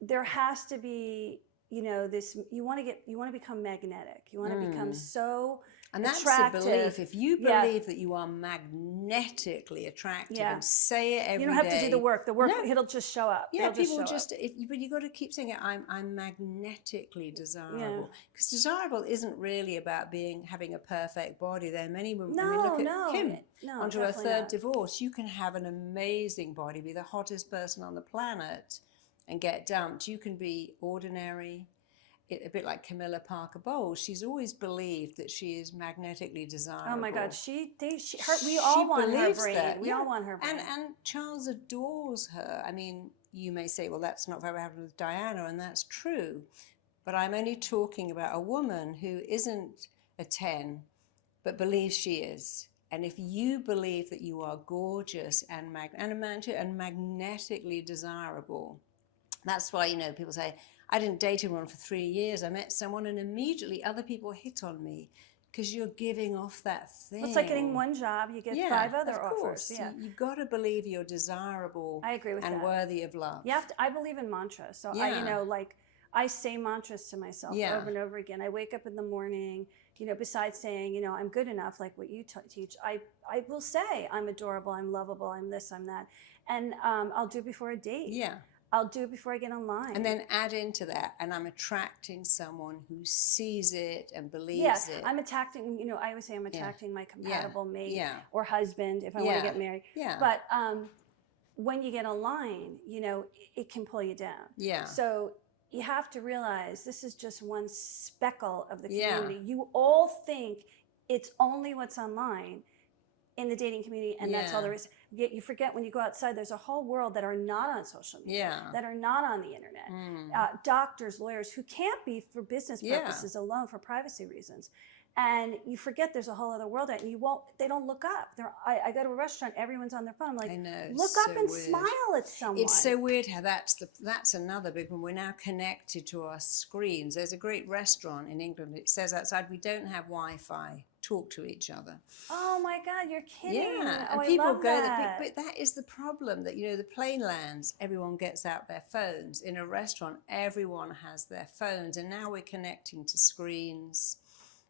there has to be, you know, this, you want to become magnetic. You want to become so and that's attractive. The belief. If you believe that you are magnetically attractive and say it every day. You don't have to do the work. The work, it'll just show up. Yeah, people just, but you got to keep saying it, I'm magnetically desirable. Because desirable isn't really about having a perfect body. There are many women, look at Kim, onto her third divorce. You can have an amazing body, be the hottest person on the planet and get dumped. You can be ordinary. A bit like Camilla Parker Bowles, she's always believed that she is magnetically desirable. Oh my God, we all want her brain. We all want her brain. And Charles adores her. I mean, you may say, well, that's not what happened with Diana, and that's true. But I'm only talking about a woman who isn't a 10, but believes she is. And if you believe that you are gorgeous and magnetically desirable, that's why, you know, people say, I didn't date anyone for 3 years. I met someone and immediately other people hit on me because you're giving off that thing. It's like getting one job, you get 5 other offers. Yeah, you've got to believe you're desirable. I agree with that. And worthy of love. I believe in mantras. So I say mantras to myself over and over again. I wake up in the morning, you know, besides saying, you know, I'm good enough, like what you teach, I will say I'm adorable, I'm lovable, I'm this, I'm that. And I'll do it before a date. Yeah. I'll do it before I get online. And then add into that, and I'm attracting someone who sees it and believes it. I'm attracting, you know, I always say I'm attracting my compatible mate or husband if I want to get married. Yeah. But when you get online, you know, it can pull you down. Yeah. So you have to realize this is just one speckle of the community. Yeah. You all think it's only what's online in the dating community, and that's all there is. Yet you forget when you go outside, there's a whole world that are not on social media, that are not on the internet. Doctors, lawyers who can't be for business purposes alone, for privacy reasons. And you forget there's a whole other world out, and they don't look up. I go to a restaurant, everyone's on their phone. I'm like, look up and smile at someone. It's so weird how that's another big one. We're now connected to our screens. There's a great restaurant in England. It says outside, we don't have Wi-Fi. Talk to each other. Oh my God, you're kidding. Yeah, and people go there, but that is the problem, that, you know, the plane lands, everyone gets out their phones. In a restaurant, everyone has their phones, and now we're connecting to screens.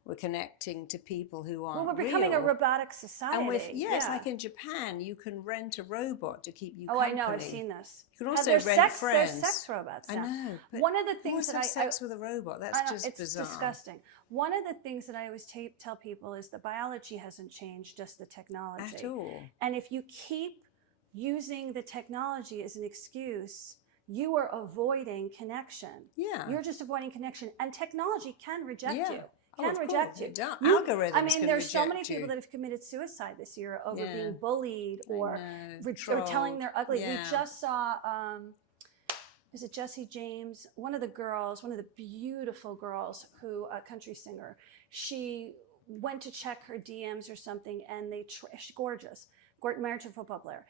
We're connecting to people who aren't Well, we're becoming a real. robotic society. And it's like in Japan, you can rent a robot to keep you company. I know, I've seen this. You can also there's rent friends. There's sex robots now. I know. But one of the things that have sex with a robot, that's just it's bizarre. disgusting. One of the things that I always tell people is the biology hasn't changed, just the technology. At all. And if you keep using the technology as an excuse, you are avoiding connection. Yeah. You're just avoiding connection. And technology can reject you. Of reject course, you. Algorithms I mean, can there's so reject many people you. that have committed suicide this year over being bullied or trolled. telling they're ugly. Yeah. We just saw, is it Jessie James? One of the girls, one of the beautiful girls who, a country singer, she went to check her DMs or something, and she's gorgeous, married to a football player.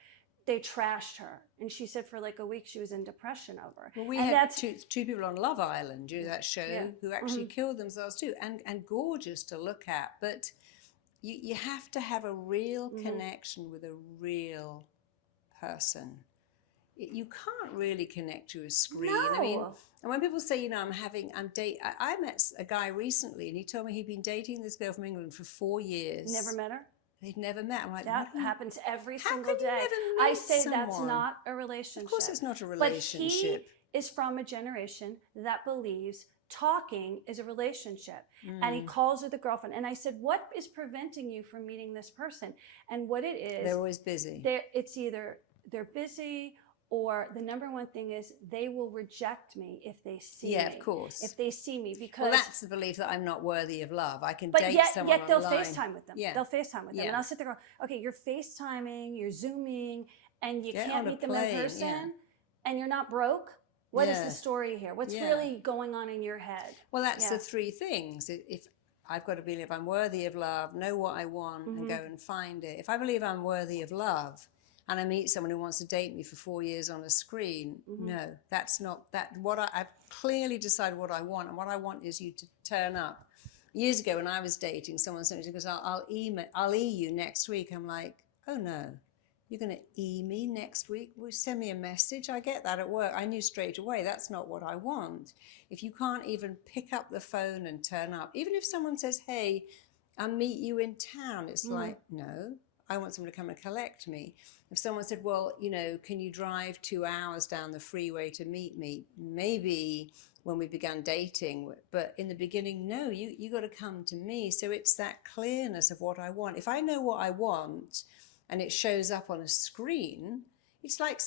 They trashed her, and she said for like a week she was in depression over it. Well, we had two people on Love Island, that show, who actually killed themselves too, and gorgeous to look at. But you have to have a real connection with a real person. You can't really connect to a screen. No. I mean, and when people say, I met a guy recently, and he told me he'd been dating this girl from England for 4 years. Never met her? They'd never met. I'm like, that happens every How single could you day. never I meet say that's someone? not a relationship. Of course it's not a relationship. But he is from a generation that believes talking is a relationship. And he calls her the girlfriend. And I said, what is preventing you from meeting this person? And what it is, They're always busy. It's either they're busy, or the number one thing is they will reject me if they see me. Yeah, of course. If they see me, because... Well, that's the belief that I'm not worthy of love. I can but date yet, someone yet they'll online. FaceTime with them. Yeah. They'll FaceTime with them. And I'll sit there going, okay, you're FaceTiming, you're Zooming, and you can't meet them in person, and you're not broke? What is the story here? What's really going on in your head? Well, that's the three things. If I've got to believe I'm worthy of love, know what I want, and go and find it. If I believe I'm worthy of love, and I meet someone who wants to date me for 4 years on a screen, no, that's not that. I've clearly decided what I want, and what I want is you to turn up. Years ago, when I was dating, someone said to me, because I'll e you next week. I'm like, oh no, you're going to e me next week? Well, send me a message. I get that at work. I knew straight away that's not what I want. If you can't even pick up the phone and turn up, even if someone says, hey, I'll meet you in town, it's like, no, I want someone to come and collect me. If someone said, well, can you drive 2 hours down the freeway to meet me? Maybe when we began dating, but in the beginning, no, you got to come to me. So it's that clearness of what I want. If I know what I want and it shows up on a screen, it's like,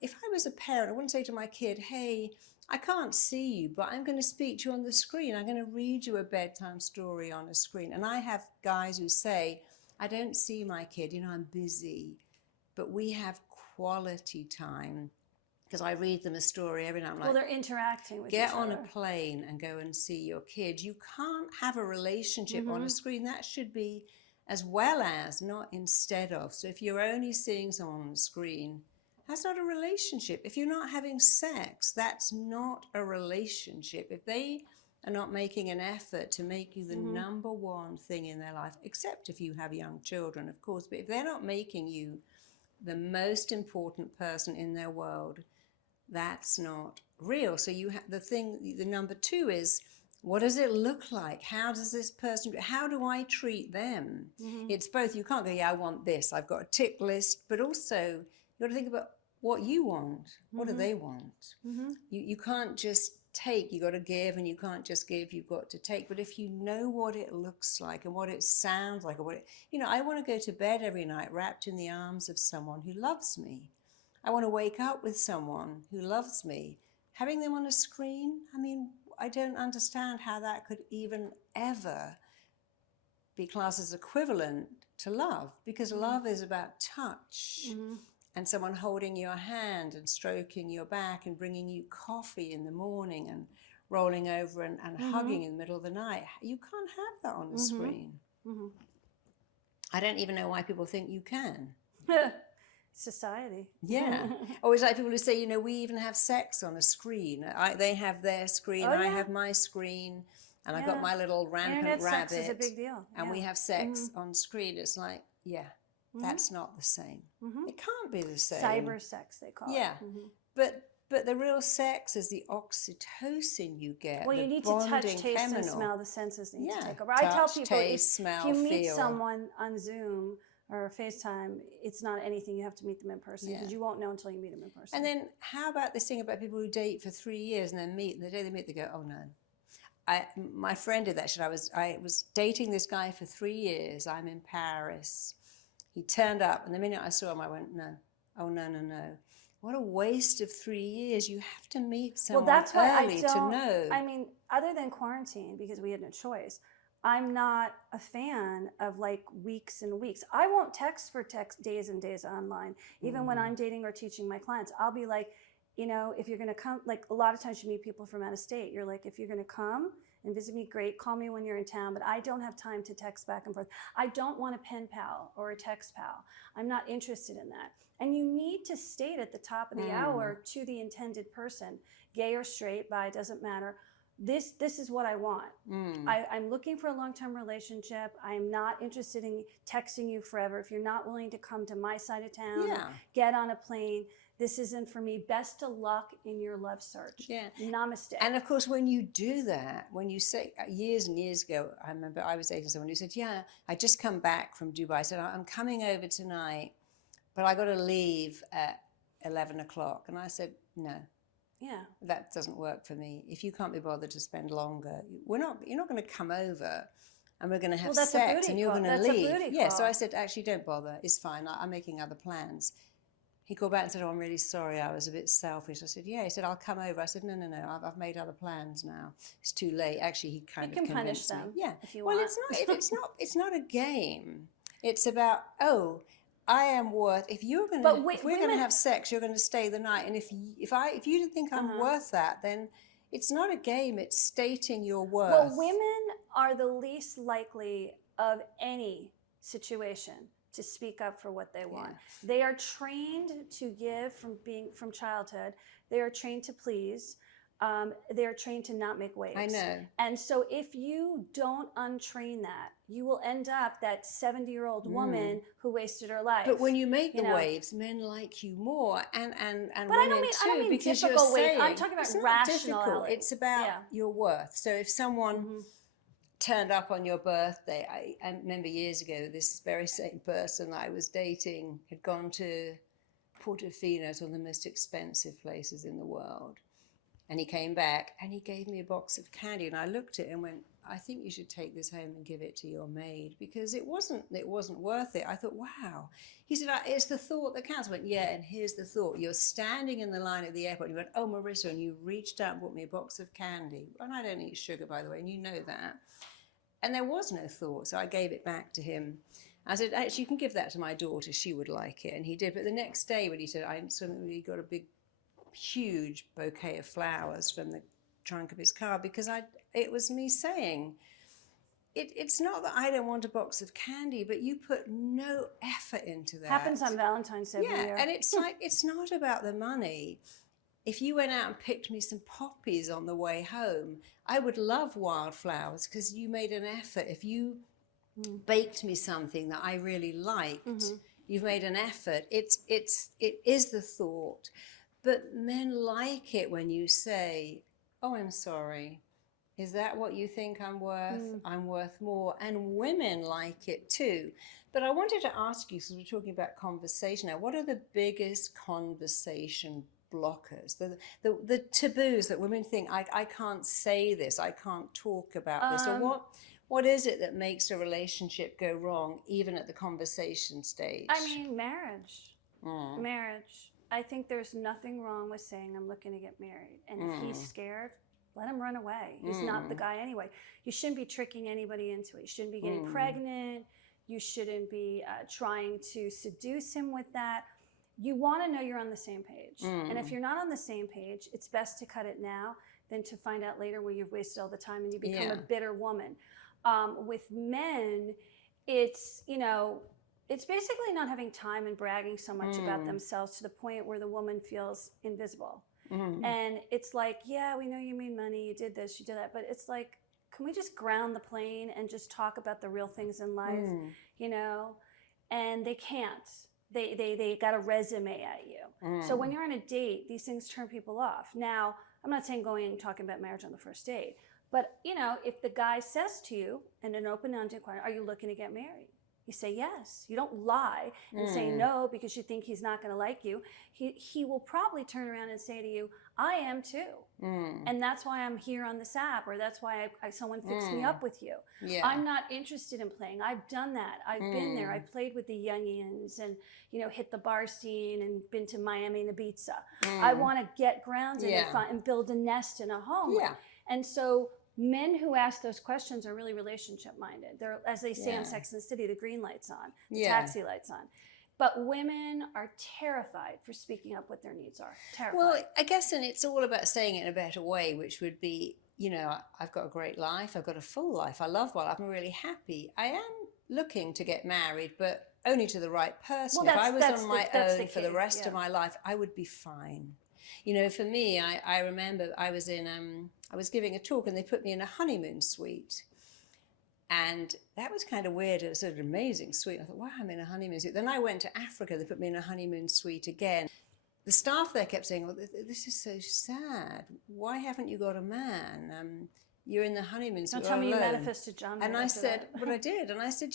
if I was a parent, I wouldn't say to my kid, hey, I can't see you, but I'm going to speak to you on the screen. I'm going to read you a bedtime story on a screen. And I have guys who say, I don't see my kid, I'm busy. But we have quality time, because I read them a story every night. I'm like, they're interacting with get each on other. a plane and go and see your kid. You can't have a relationship on a screen. That should be as well as, not instead of. So if you're only seeing someone on a screen, that's not a relationship. If you're not having sex, that's not a relationship. If they are not making an effort to make you the number one thing in their life, except if you have young children, of course, but if they're not making you the most important person in their world, that's not real. So you have the number two is, what does it look like? How does this person, how do I treat them? It's both. You can't go, I want this, I've got a tick list, but also you've got to think about what you want. What do they want? You can't just take, you got to give, and you can't just give, you've got to take. But if you know what it looks like and what it sounds like, or what I want to go to bed every night wrapped in the arms of someone who loves me. I want to wake up with someone who loves me. Having them on a screen, I don't understand how that could even ever be classed as equivalent to love, because love is about touch. And someone holding your hand and stroking your back and bringing you coffee in the morning and rolling over and hugging in the middle of the night. You can't have that on the screen. I don't even know why people think you can. Society. Yeah. Or it's like people who say, we even have sex on a screen. They have their screen, I have my screen, and I've got my little rampant Internet rabbit. sex is a big deal. And we have sex on screen. It's like, that's not the same. It can't be the same. Cyber sex, they call it. Yeah. But But the real sex is the oxytocin you get. Well, the you need to touch, bonding taste, and chemical. smell. The senses need to take over. Touch, I tell people, taste, smell, if you meet feel. someone on Zoom or FaceTime, it's not anything. You have to meet them in person because you won't know until you meet them in person. And then how about this thing about people who date for 3 years and then meet, and the day they meet, they go, oh, no. My friend did that shit. I was dating this guy for 3 years. I'm in Paris. He turned up, and the minute I saw him, I went, no. Oh, no, no, no. What a waste of 3 years. You have to meet someone early to know. I mean, other than quarantine, because we had no choice, I'm not a fan of like weeks and weeks. I won't text for days and days online. Even when I'm dating or teaching my clients, I'll be like, you know, if you're going to come, like a lot of times you meet people from out of state. You're like, if you're going to come and visit me, great. Call me when you're in town, but I don't have time to text back and forth. I don't want a pen pal or a text pal. I'm not interested in that. And you need to state at the top of the hour to the intended person, gay or straight, bi, doesn't matter. This is what I want. I'm looking for a long-term relationship. I'm not interested in texting you forever. If you're not willing to come to my side of town, get on a plane, this isn't for me. Best of luck in your love search. Yeah. Namaste. And of course, when you do that, when you say, years and years ago, I remember I was dating someone who said, yeah, I just come back from Dubai. I said, I'm coming over tonight, but I got to leave at 11 o'clock. And I said, no. Yeah. That doesn't work for me. If you can't be bothered to spend longer, you're not going to come over and we're going to have sex and you're going to leave. Yeah, so I said, actually, don't bother. It's fine. I'm making other plans. He called back and said, oh, I'm really sorry. I was a bit selfish. I said, yeah. He said, I'll come over. I said, no. I've made other plans now. It's too late. Actually, he kind of convinced me. You can punish them. Yeah. If you want. It's not a game. It's about, I am worth. If we're going to have sex, you're going to stay the night. And if you didn't think I'm worth that, then it's not a game. It's stating your worth. Well, women are the least likely of any situation to speak up for what they want. They are trained to give from childhood. They are trained to please. They are trained to not make waves. I know. And so if you don't untrain that, you will end up that 70-year-old woman who wasted her life. But when you make the waves, men like you more, and but women too, I don't mean because typical you're wave. saying I'm talking about it's not rationality. difficult. It's about your worth. So if someone turned up on your birthday, I remember years ago, this very same person I was dating had gone to Portofino, one of the most expensive places in the world. And he came back and he gave me a box of candy, and I looked at it and went, I think you should take this home and give it to your maid, because it wasn't worth it. I thought, wow. He said, it's the thought that counts. I went, yeah, and here's the thought. You're standing in the line at the airport and you went, oh, Marisa, and you reached out and bought me a box of candy. And I don't eat sugar, by the way, and you know that. And there was no thought, so I gave it back to him. I said, actually, you can give that to my daughter. She would like it. And he did. But the next day when he said, he got a huge bouquet of flowers from the trunk of his car, because it was me saying, it's not that I don't want a box of candy, but you put no effort into that. Happens on Valentine's every year. And it's like, it's not about the money. If you went out and picked me some poppies on the way home, I would love wildflowers because you made an effort. If you baked me something that I really liked, you've made an effort. It is the thought. But men like it when you say, oh, I'm sorry. Is that what you think I'm worth? I'm worth more. And women like it too. But I wanted to ask you, because we're talking about conversation now, what are the biggest conversation blockers, the taboos that women think, I can't say this, I can't talk about this, or what is it that makes a relationship go wrong, even at the conversation stage? I mean, marriage. Marriage. I think there's nothing wrong with saying I'm looking to get married. And if he's scared, let him run away. He's not the guy anyway. You shouldn't be tricking anybody into it. You shouldn't be getting pregnant. You shouldn't be trying to seduce him with that. You want to know you're on the same page. And if you're not on the same page, it's best to cut it now than to find out later where you've wasted all the time and you become a bitter woman. With men, it's, it's basically not having time and bragging so much about themselves to the point where the woman feels invisible. And it's like, yeah, we know you made money, you did this, you did that, but it's like, can we just ground the plane and just talk about the real things in life, And they can't. They got a resume at you. So when you're on a date, these things turn people off. Now, I'm not saying going and talking about marriage on the first date, but if the guy says to you in an open-ended question, are you looking to get married? You say yes. You don't lie and say no because you think he's not going to like you. He will probably turn around and say to you, I am too. And that's why I'm here on this app, or that's why someone fixed me up with you. Yeah. I'm not interested in playing. I've done that. I've been there. I've played with the youngians and, hit the bar scene and been to Miami and Ibiza. I want to get grounded and build a nest in a home. Yeah. And so men who ask those questions are really relationship minded. They're, as they say on Sex and the City, the green light's on, the taxi light's on. But women are terrified for speaking up what their needs are. Terrified. Well, I guess, and it's all about saying it in a better way, which would be, I've got a great life. I've got a full life. I love my life. I'm really happy. I am looking to get married, but only to the right person. Well, if I was on my own for the rest of my life, I would be fine. For me, I remember I was giving a talk and they put me in a honeymoon suite. And that was kind of weird. It was an amazing suite. I thought, wow, I'm in a honeymoon suite. Then I went to Africa. They put me in a honeymoon suite again. The staff there kept saying, this is so sad. Why haven't you got a man? You're in the honeymoon suite. Don't tell me you manifested John. And I said, but I did. And I said,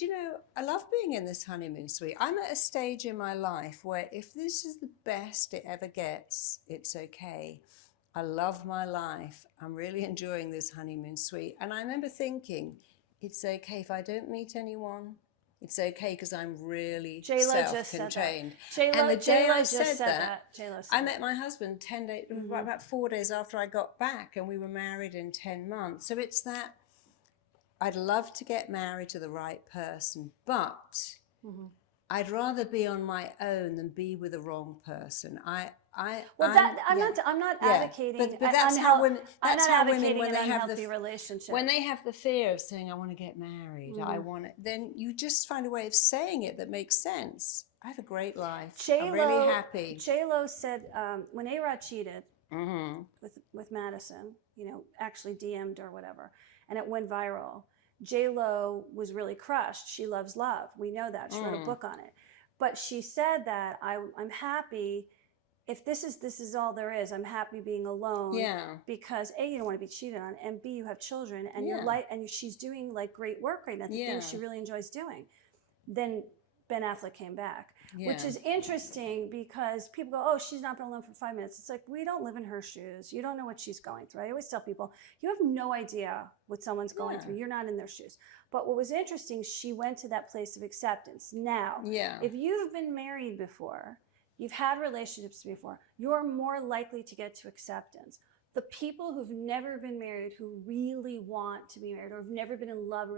I love being in this honeymoon suite. I'm at a stage in my life where if this is the best it ever gets, it's okay. I love my life. I'm really enjoying this honeymoon suite. And I remember thinking, it's okay if I don't meet anyone. It's okay because I'm really self-contained. And the day I said that, I met my husband 10 days, about 4 days after I got back, and we were married in 10 months. So it's that I'd love to get married to the right person, but I'd rather be on my own than be with the wrong person. I'm not advocating. But that's how women. That's how women when they have the relationship. When they have the fear of saying, "I want to get married," I want it. Then you just find a way of saying it that makes sense. I have a great life. I'm really happy. J-Lo said when A-Rod cheated with Madison, actually DM'd or whatever, and it went viral. J-Lo was really crushed. She loves love. We know that. She wrote a book on it. But she said that I'm happy. If this is all there is, I'm happy being alone. Yeah. Because A, you don't want to be cheated on, and B, you have children, and and she's doing great work right now. The things she really enjoys doing. Then Ben Affleck came back, which is interesting because people go, "Oh, she's not been alone for 5 minutes." It's like, we don't live in her shoes. You don't know what she's going through. I always tell people, you have no idea what someone's going through. You're not in their shoes. But what was interesting, she went to that place of acceptance. Now, if you've been married before, you've had relationships before, you're more likely to get to acceptance. The people who've never been married, who really want to be married or have never been in love,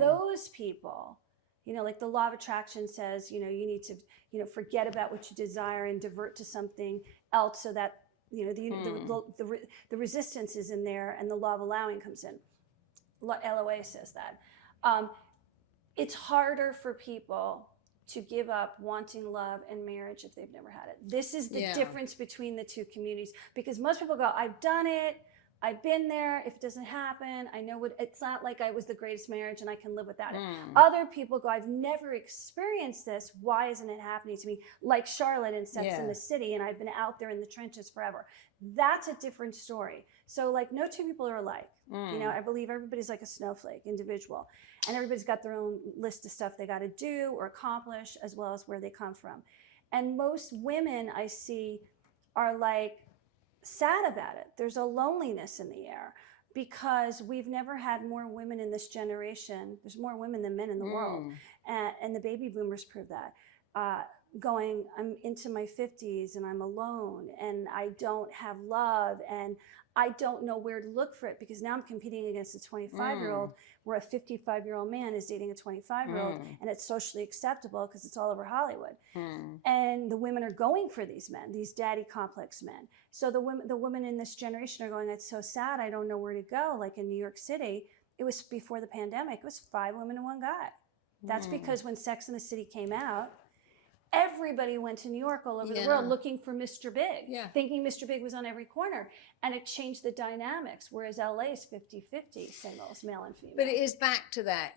those people, like the law of attraction says, you need to, forget about what you desire and divert to something else so that, the resistance is in there and the law of allowing comes in. LOA says that. It's harder for people to give up wanting love and marriage if they've never had it. This is the difference between the two communities, because most people go, I've done it, I've been there. If it doesn't happen, I know it's not like I was the greatest marriage and I can live without it. Other people go, I've never experienced this. Why isn't it happening to me? Like Charlotte in Sex and the City, and I've been out there in the trenches forever. That's a different story. So no two people are alike. I believe everybody's like a snowflake, individual. And everybody's got their own list of stuff they got to do or accomplish, as well as where they come from. And most women I see are sad about it. There's a loneliness in the air because we've never had more women in this generation. There's more women than men in the world. And the baby boomers prove that. Going, I'm into my 50s and I'm alone and I don't have love and I don't know where to look for it, because now I'm competing against a 25-year-old where a 55-year-old man is dating a 25-year-old and it's socially acceptable because it's all over Hollywood. And the women are going for these men, these daddy complex men. So the women in this generation are going, it's so sad, I don't know where to go. Like in New York City, it was before the pandemic, it was 5 women and 1 guy. That's because when Sex and the City came out, everybody went to New York all over the world looking for Mr. Big, thinking Mr. Big was on every corner. And it changed the dynamics, whereas LA is 50-50 singles, male and female. But it is back to that,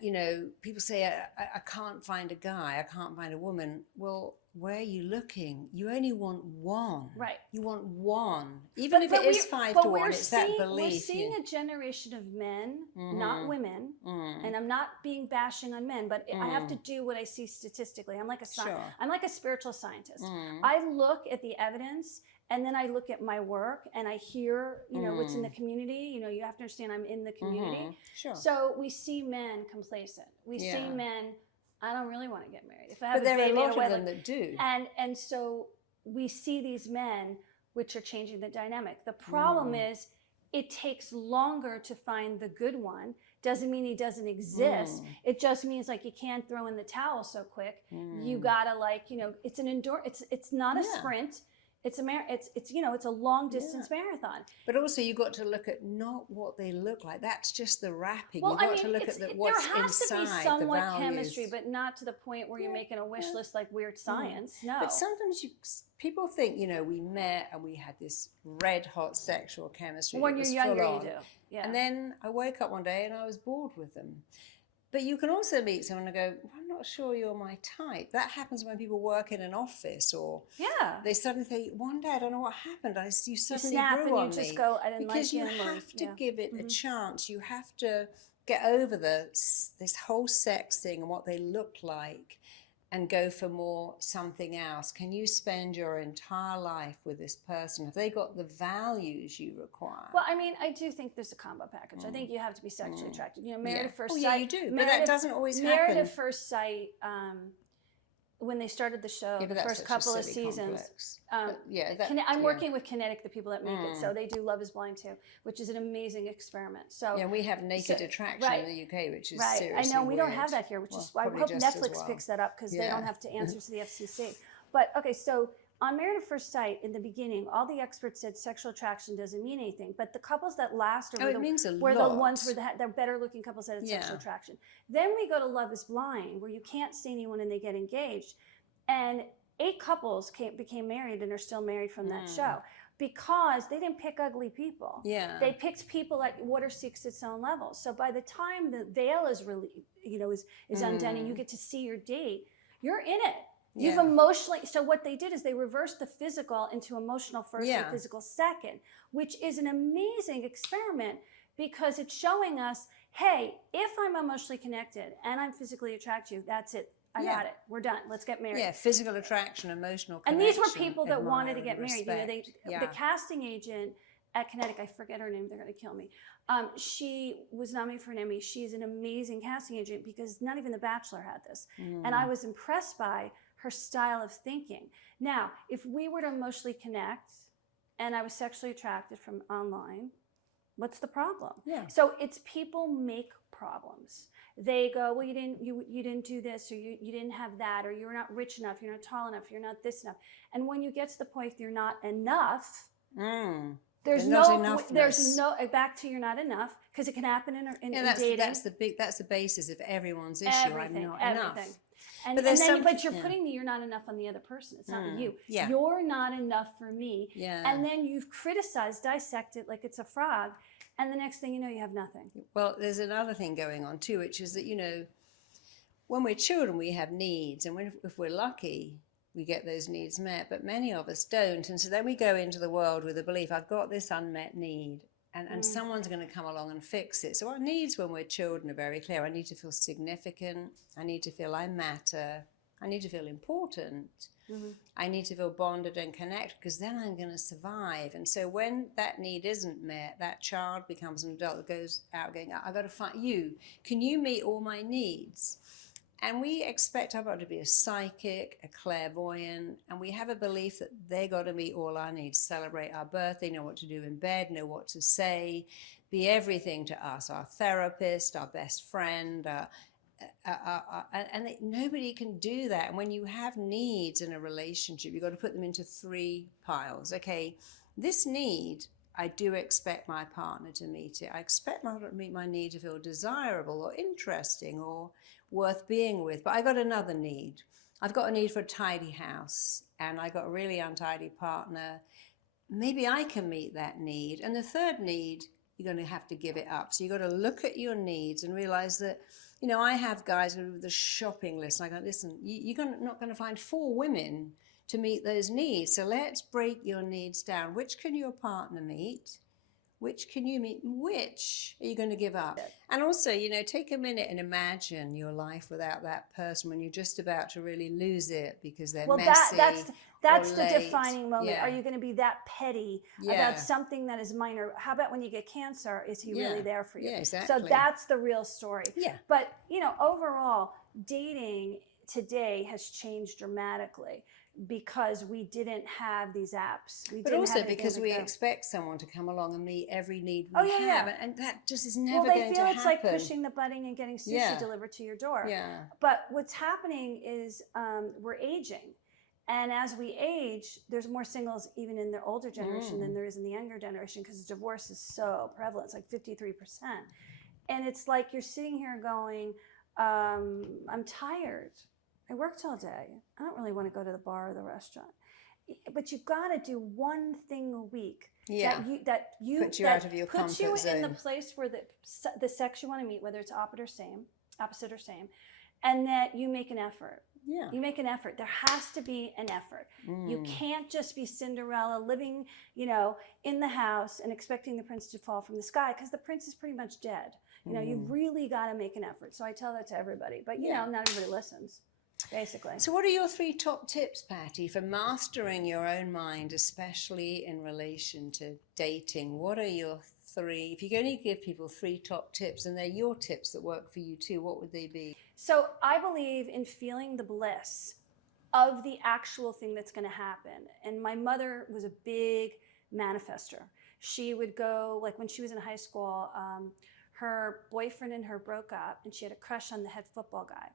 people say, I can't find a guy, I can't find a woman. Well, where are you looking? You only want one. Right. You want one. Even if it is 5 to 1, it's that belief. We're seeing a generation of men, not women, and I'm not being bashing on men, but I have to do what I see statistically. I'm like I'm like a spiritual scientist. I look at the evidence, and then I look at my work, and I hear, what's in the community. You have to understand I'm in the community. Sure. So we see men complacent. We see men, I don't really want to get married. If I have but there a baby, are a lot of them that do. And so we see these men which are changing the dynamic. The problem is it takes longer to find the good one. Doesn't mean he doesn't exist. It just means like you can't throw in the towel so quick. You gotta it's an it's not a sprint. It's a long distance marathon. But also you got to look at not what they look like. That's just the wrapping. Well, you got to look at what's inside, there has to be somewhat the values. Chemistry, but not to the point where you're making a wish list like weird science. No. But sometimes people think, we met and we had this red hot sexual chemistry. When you're younger, you do. Yeah. And then I woke up one day and I was bored with them. But you can also meet someone and go, I'm not sure you're my type. That happens when people work in an office, or they suddenly think, one day, I don't know what happened. You suddenly grew on me. Just go, I didn't because like you have to give it a chance. You have to get over this whole sex thing and what they look like, and go for more something else. Can you spend your entire life with this person? Have they got the values you require? Well, I do think there's a combo package. I think you have to be sexually attracted. Married at first sight. Yeah, you do. But that doesn't always happen. Married at first sight, when they started the show, the first couple of seasons. I'm working with Kinetic, the people that make it. So they do Love is Blind too, which is an amazing experiment. So we have Naked Attraction in the UK, which is seriously I know we weird. don't have that here, which is why I hope Netflix picks that up, because they don't have to answer to the FCC. But okay, so on Married at First Sight, in the beginning, all the experts said sexual attraction doesn't mean anything. But the couples that last were the ones where they're better looking couples that had sexual attraction. Then we go to Love is Blind, where you can't see anyone and they get engaged. And 8 couples became married and are still married from that show, because they didn't pick ugly people. Yeah. They picked people at water seeks its own level. So by the time the veil is really, is undone and you get to see your date, you're in it. You've emotionally, so what they did is they reversed the physical into emotional first and physical second, which is an amazing experiment, because it's showing us, hey, if I'm emotionally connected and I'm physically attracted to you, that's it. I got it. We're done. Let's get married. Yeah, physical attraction, emotional connection. And these were people that wanted to get married. The casting agent at Kinetic, I forget her name, they're going to kill me. She was nominated for an Emmy. She's an amazing casting agent, because not even The Bachelor had this. And I was impressed by her style of thinking. Now, if we were to emotionally connect and I was sexually attracted from online, what's the problem? Yeah. So it's people make problems. They go, well, you didn't do this, or you didn't have that, or you're not rich enough, you're not tall enough, you're not this enough. And when you get to the point you're not enough, there's no back to you're not enough, because it can happen in dating. That's the basis of everyone's issue. I'm not enough. But you're putting you're not enough on the other person. It's not you. Yeah. You're not enough for me. Yeah. And then you've criticized, dissected like it's a frog. And the next thing you know, you have nothing. Well, there's another thing going on too, which is that, when we're children, we have needs. And if we're lucky, we get those needs met. But many of us don't. And so then we go into the world with the belief, I've got this unmet need. And someone's going to come along and fix it. So our needs when we're children are very clear. I need to feel significant. I need to feel I matter. I need to feel important. I need to feel bonded and connected, because then I'm going to survive. And so when that need isn't met, that child becomes an adult that goes out going, I've got to find you. Can you meet all my needs? And we expect our body to be a psychic, a clairvoyant, and we have a belief that they got to meet all our needs, celebrate our birthday, know what to do in bed, know what to say, be everything to us, our therapist, our best friend, nobody can do that. And when you have needs in a relationship, you've got to put them into 3 piles. Okay, this need, I do expect my partner to meet it. I expect my partner to meet my need to feel desirable or interesting or worth being with. But I got another need. I've got a need for a tidy house, and I got a really untidy partner. Maybe I can meet that need. And the third need, you're going to have to give it up. So you've got to look at your needs and realize that You know, I have guys with the shopping list. And I go, listen, you're not going to find 4 women to meet those needs. So let's break your needs down. Which can your partner meet? Which can you meet? Which are you going to give up? And also, you know, take a minute and imagine your life without that person when you're just about to really lose it because they're messy. That's the late. defining moment. Yeah. Are you going to be that petty about something that is minor? How about when you get cancer? Is he really there for you? Yeah, exactly. So that's the real story. Yeah. But, you know, overall, dating today has changed dramatically because we didn't have these apps. But also because we expect someone to come along and meet every need we have. And that just is never going to happen. Well, they feel it's like pushing the button and getting sushi delivered to your door. Yeah. But what's happening is we're aging. And as we age, there's more singles even in the older generation than there is in the younger generation because divorce is so prevalent. It's like 53%. And it's like you're sitting here going, I'm tired. I worked all day. I don't really want to go to the bar or the restaurant. But you've got to do one thing a week that puts you out of your comfort zone. Puts you in the place where the sex you want to meet, whether it's opposite or same, and that you make an effort. Yeah. You make an effort. There has to be an effort. You can't just be Cinderella living, you know, in the house and expecting the prince to fall from the sky because the prince is pretty much dead. You know, you really got to make an effort. So I tell that to everybody. But, you know, not everybody listens, basically. So what are your 3 top tips, Patti, for mastering your own mind, especially in relation to dating? What are your 3, if you can only give people 3 top tips, and they're your tips that work for you too, what would they be? So I believe in feeling the bliss of the actual thing that's going to happen. And my mother was a big manifester. She would go, like when she was in high school, her boyfriend and her broke up, and she had a crush on the head football guy.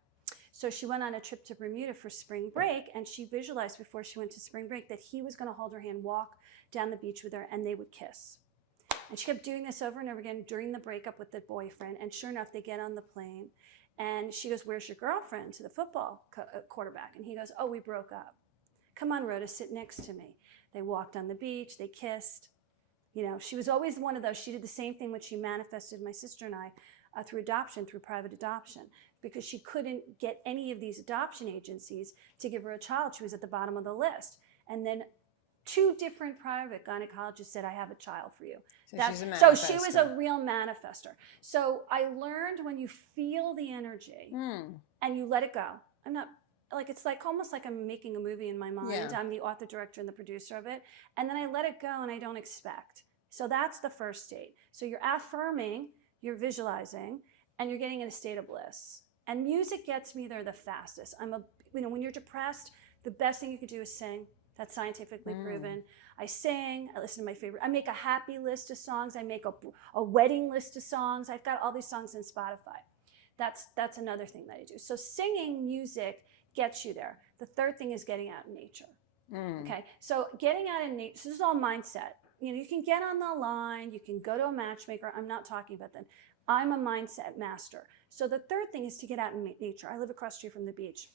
So she went on a trip to Bermuda for spring break, and she visualized before she went to spring break that he was going to hold her hand, walk down the beach with her, and they would kiss. And she kept doing this over and over again during the breakup with the boyfriend. And sure enough, they get on the plane. And she goes, "Where's your girlfriend?" to the football quarterback. And he goes, "Oh, we broke up. Come on, Rhoda, sit next to me." They walked on the beach. They kissed. You know, she was always one of those. She did the same thing when she manifested my sister and I through adoption, through private adoption, because she couldn't get any of these adoption agencies to give her a child. She was at the bottom of the list. And then 2 different private gynecologists said, "I have a child for you." So she was a real manifester. So I learned when you feel the energy and you let it go. I'm not like, it's like almost like I'm making a movie in my mind. Yeah. I'm the author, director, and the producer of it. And then I let it go and I don't expect. So that's the first state. So you're affirming, you're visualizing, and you're getting in a state of bliss. And music gets me there the fastest. When you're depressed, the best thing you could do is sing. That's scientifically proven. I sing, I listen to my favorite. I make a happy list of songs. I make a wedding list of songs. I've got all these songs in Spotify. That's another thing that I do. So singing music gets you there. The third thing is getting out in nature. Okay, so getting out in nature, so this is all mindset. You know, you can get on the line, you can go to a matchmaker. I'm not talking about that. I'm a mindset master. So the third thing is to get out in nature. I live across the street from the beach.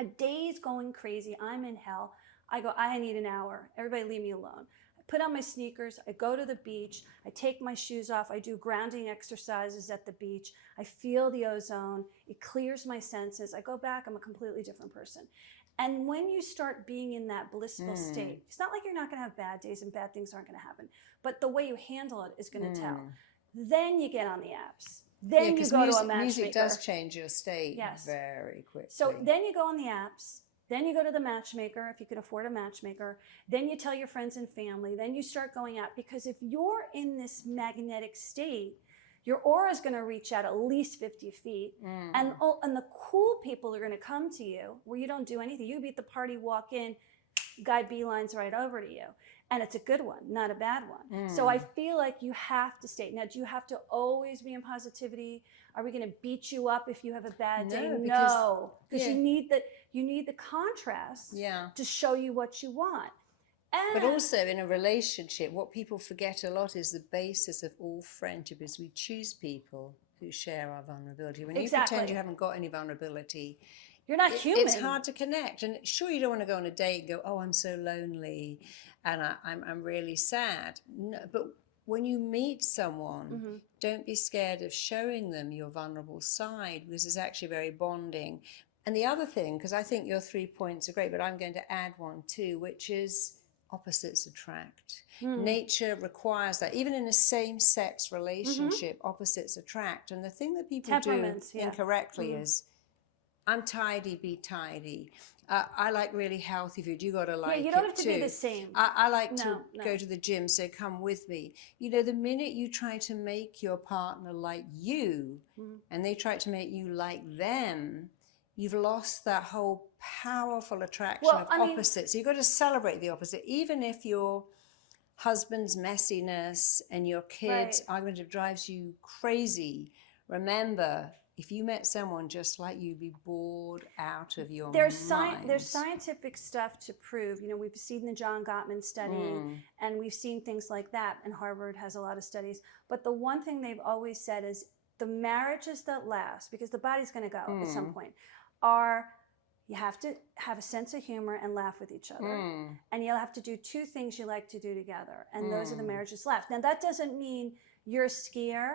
A day's going crazy. I'm in hell. I go, I need an hour. Everybody leave me alone. I put on my sneakers. I go to the beach. I take my shoes off. I do grounding exercises at the beach. I feel the ozone. It clears my senses. I go back. I'm a completely different person. And when you start being in that blissful state, it's not like you're not going to have bad days and bad things aren't going to happen, but the way you handle it is going to tell. Then you get on the apps. Then you go to a matchmaker. Music does change your state very quickly. So then you go on the apps. Then you go to the matchmaker, if you can afford a matchmaker. Then you tell your friends and family. Then you start going out. Because if you're in this magnetic state, your aura is going to reach out at least 50 feet. And the cool people are going to come to you where you don't do anything. You be at the party, walk in, guy beelines right over to you. And it's a good one, not a bad one. So I feel like you have to stay. Now, do you have to always be in positivity? Are we going to beat you up if you have a bad day? No, because you need the contrast to show you what you want. But also in a relationship, what people forget a lot is the basis of all friendship is we choose people who share our vulnerability. When you pretend you haven't got any vulnerability, you're not human. It's hard to connect. And sure, you don't want to go on a date and go, "Oh, I'm so lonely and I'm really sad." No, but when you meet someone, don't be scared of showing them your vulnerable side, because it's actually very bonding. And the other thing, because I think your 3 points are great, but I'm going to add one too, which is opposites attract. Nature requires that. Even in a same-sex relationship, opposites attract. And the thing that people do incorrectly is, I'm tidy, be tidy. I like really healthy food. You got to like it too. You don't have to be the same. I like to go to the gym, so come with me. You know, the minute you try to make your partner like you, and they try to make you like them, you've lost that whole powerful attraction of opposites. So you've got to celebrate the opposite, even if your husband's messiness and your kids' argument drives you crazy. Remember, if you met someone just like you, be bored out of your mind. There's scientific stuff to prove. You know, we've seen the John Gottman study, and we've seen things like that, and Harvard has a lot of studies. But the one thing they've always said is the marriages that last, because the body's going to go at some point, are you have to have a sense of humor and laugh with each other. And you'll have to do two things you like to do together. And those are the marriages last. Now, that doesn't mean you're a skier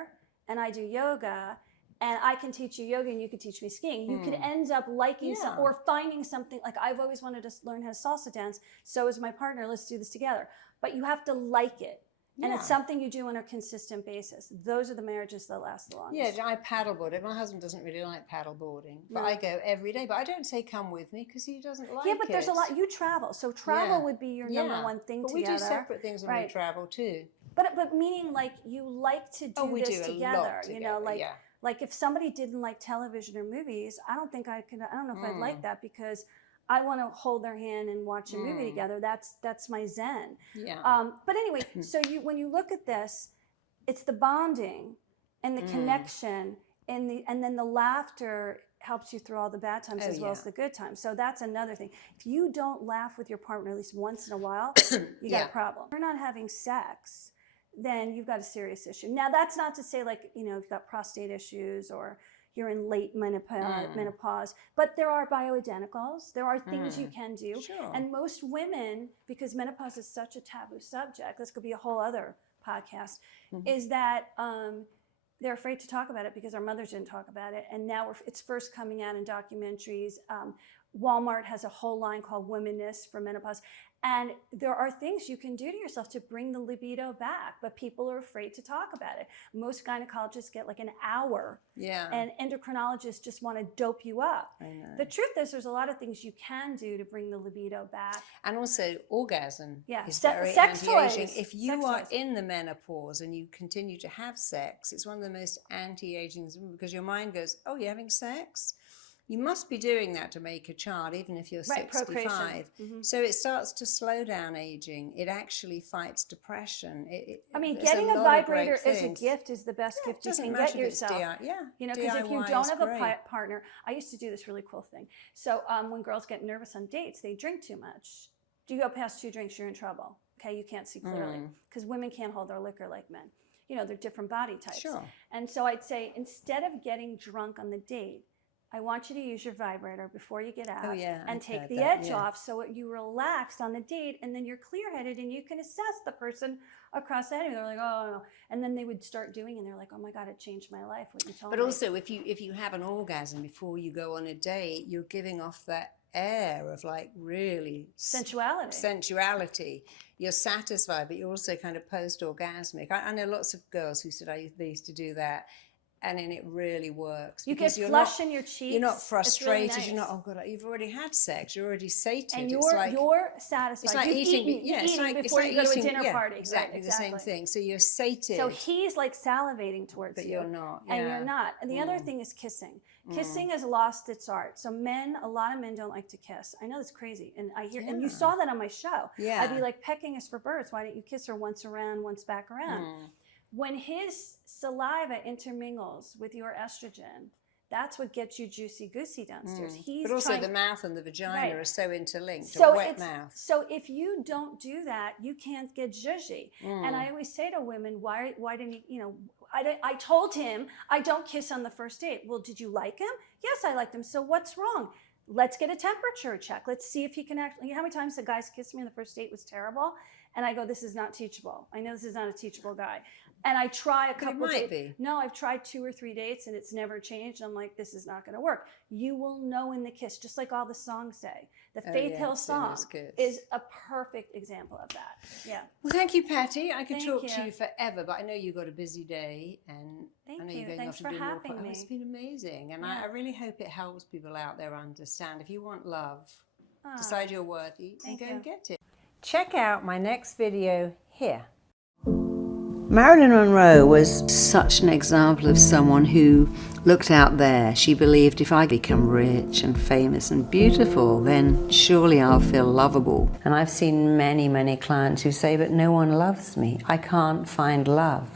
and I do yoga, and I can teach you yoga and you can teach me skiing. You could end up liking or finding something. Like, I've always wanted to learn how to salsa dance. So is my partner. Let's do this together. But you have to like it. And it's something you do on a consistent basis. Those are the marriages that last the longest. Yeah, I paddleboard. My husband doesn't really like paddleboarding, but I go every day. But I don't say come with me because he doesn't like it. Yeah, but there's a lot. You travel. So travel would be your number one thing but together. We do separate things when we travel too. But meaning, like, you like to do this together. You know, like if somebody didn't like television or movies, I don't know if I'd like that, because I want to hold their hand and watch a movie together. That's my zen. Yeah. But anyway, so when you look at this, it's the bonding and the connection and then the laughter helps you through all the bad times as well as the good times. So that's another thing. If you don't laugh with your partner at least once in a while, you got a problem. If you're not having sex, then you've got a serious issue. Now, that's not to say, like, you know, if you've got prostate issues or you're in late menopause, but there are bioidenticals. There are things you can do. Sure. And most women, because menopause is such a taboo subject, this could be a whole other podcast, is that they're afraid to talk about it because our mothers didn't talk about it. And now it's first coming out in documentaries. Walmart has a whole line called Womenness for Menopause. And there are things you can do to yourself to bring the libido back, but people are afraid to talk about it. Most gynecologists get like an hour, and endocrinologists just want to dope you up. I know. The truth is, there's a lot of things you can do to bring the libido back. And also, orgasm is sex very anti-aging. toys. If you are in the menopause and you continue to have sex, it's one of the most anti-aging things, because your mind goes, oh, you're having sex? You must be doing that to make a child, even if you're 65. So it starts to slow down aging. It actually fights depression. Getting a vibrator as a gift is the best gift you can get yourself. You know, because if you don't have a partner, I used to do this really cool thing. So when girls get nervous on dates, they drink too much. Do you go past 2 drinks, you're in trouble. Okay, you can't see clearly, because women can't hold their liquor like men. You know, they're different body types. Sure. And so I'd say, instead of getting drunk on the date, I want you to use your vibrator before you get out and take the edge off, so you relax on the date, and then you're clear-headed and you can assess the person across the head. They're like, oh, no. And then they would start doing it, and they're like, oh my God, it changed my life, what you told me. But also, if you have an orgasm before you go on a date, you're giving off that air of like really sensuality. You're satisfied, but you're also kind of post-orgasmic. I know lots of girls who said they used to do that. And then it really works. You get flush in your cheeks. You're not frustrated. Really nice. You're not, oh God, you've already had sex. You're already sated. And you're satisfied. It's like eating before you go to a dinner party. Exactly the same thing. So you're sated. So he's like salivating towards you. But you're not. And you're not. And the other thing is kissing. Kissing has lost its art. So a lot of men don't like to kiss. I know that's crazy. And I hear, and you saw that on my show. Yeah. I'd be like, pecking is for birds. Why don't you kiss her once around, once back around? When his saliva intermingles with your estrogen, that's what gets you juicy-goosey downstairs. But also the mouth and the vagina are so interlinked, so a wet mouth. So if you don't do that, you can't get zhuzhy. And I always say to women, why didn't you, I told him I don't kiss on the first date. Well, did you like him? Yes, I liked him. So what's wrong? Let's get a temperature check. Let's see if he can actually, how many times the guys kissed me on the first date was terrible. And I go, this is not teachable. I know this is not a teachable guy. And I try a couple might dates. be. No, I've tried 2 or 3 dates and it's never changed. I'm like, this is not going to work. You will know in the kiss, just like all the songs say. The Faith Hill song is a perfect example of that. Yeah. Well, thank you, Patti. I could Thank talk you. to you forever, but I know you've got a busy day, and I know you're going Thanks off to for do more. having me. It's been amazing, and Yeah. I really hope it helps people out there understand. If you want love, decide you're worthy, and go and get it. Check out my next video here. Marilyn Monroe was such an example of someone who looked out there. She believed, if I become rich and famous and beautiful, then surely I'll feel lovable. And I've seen many, many clients who say, but no one loves me. I can't find love.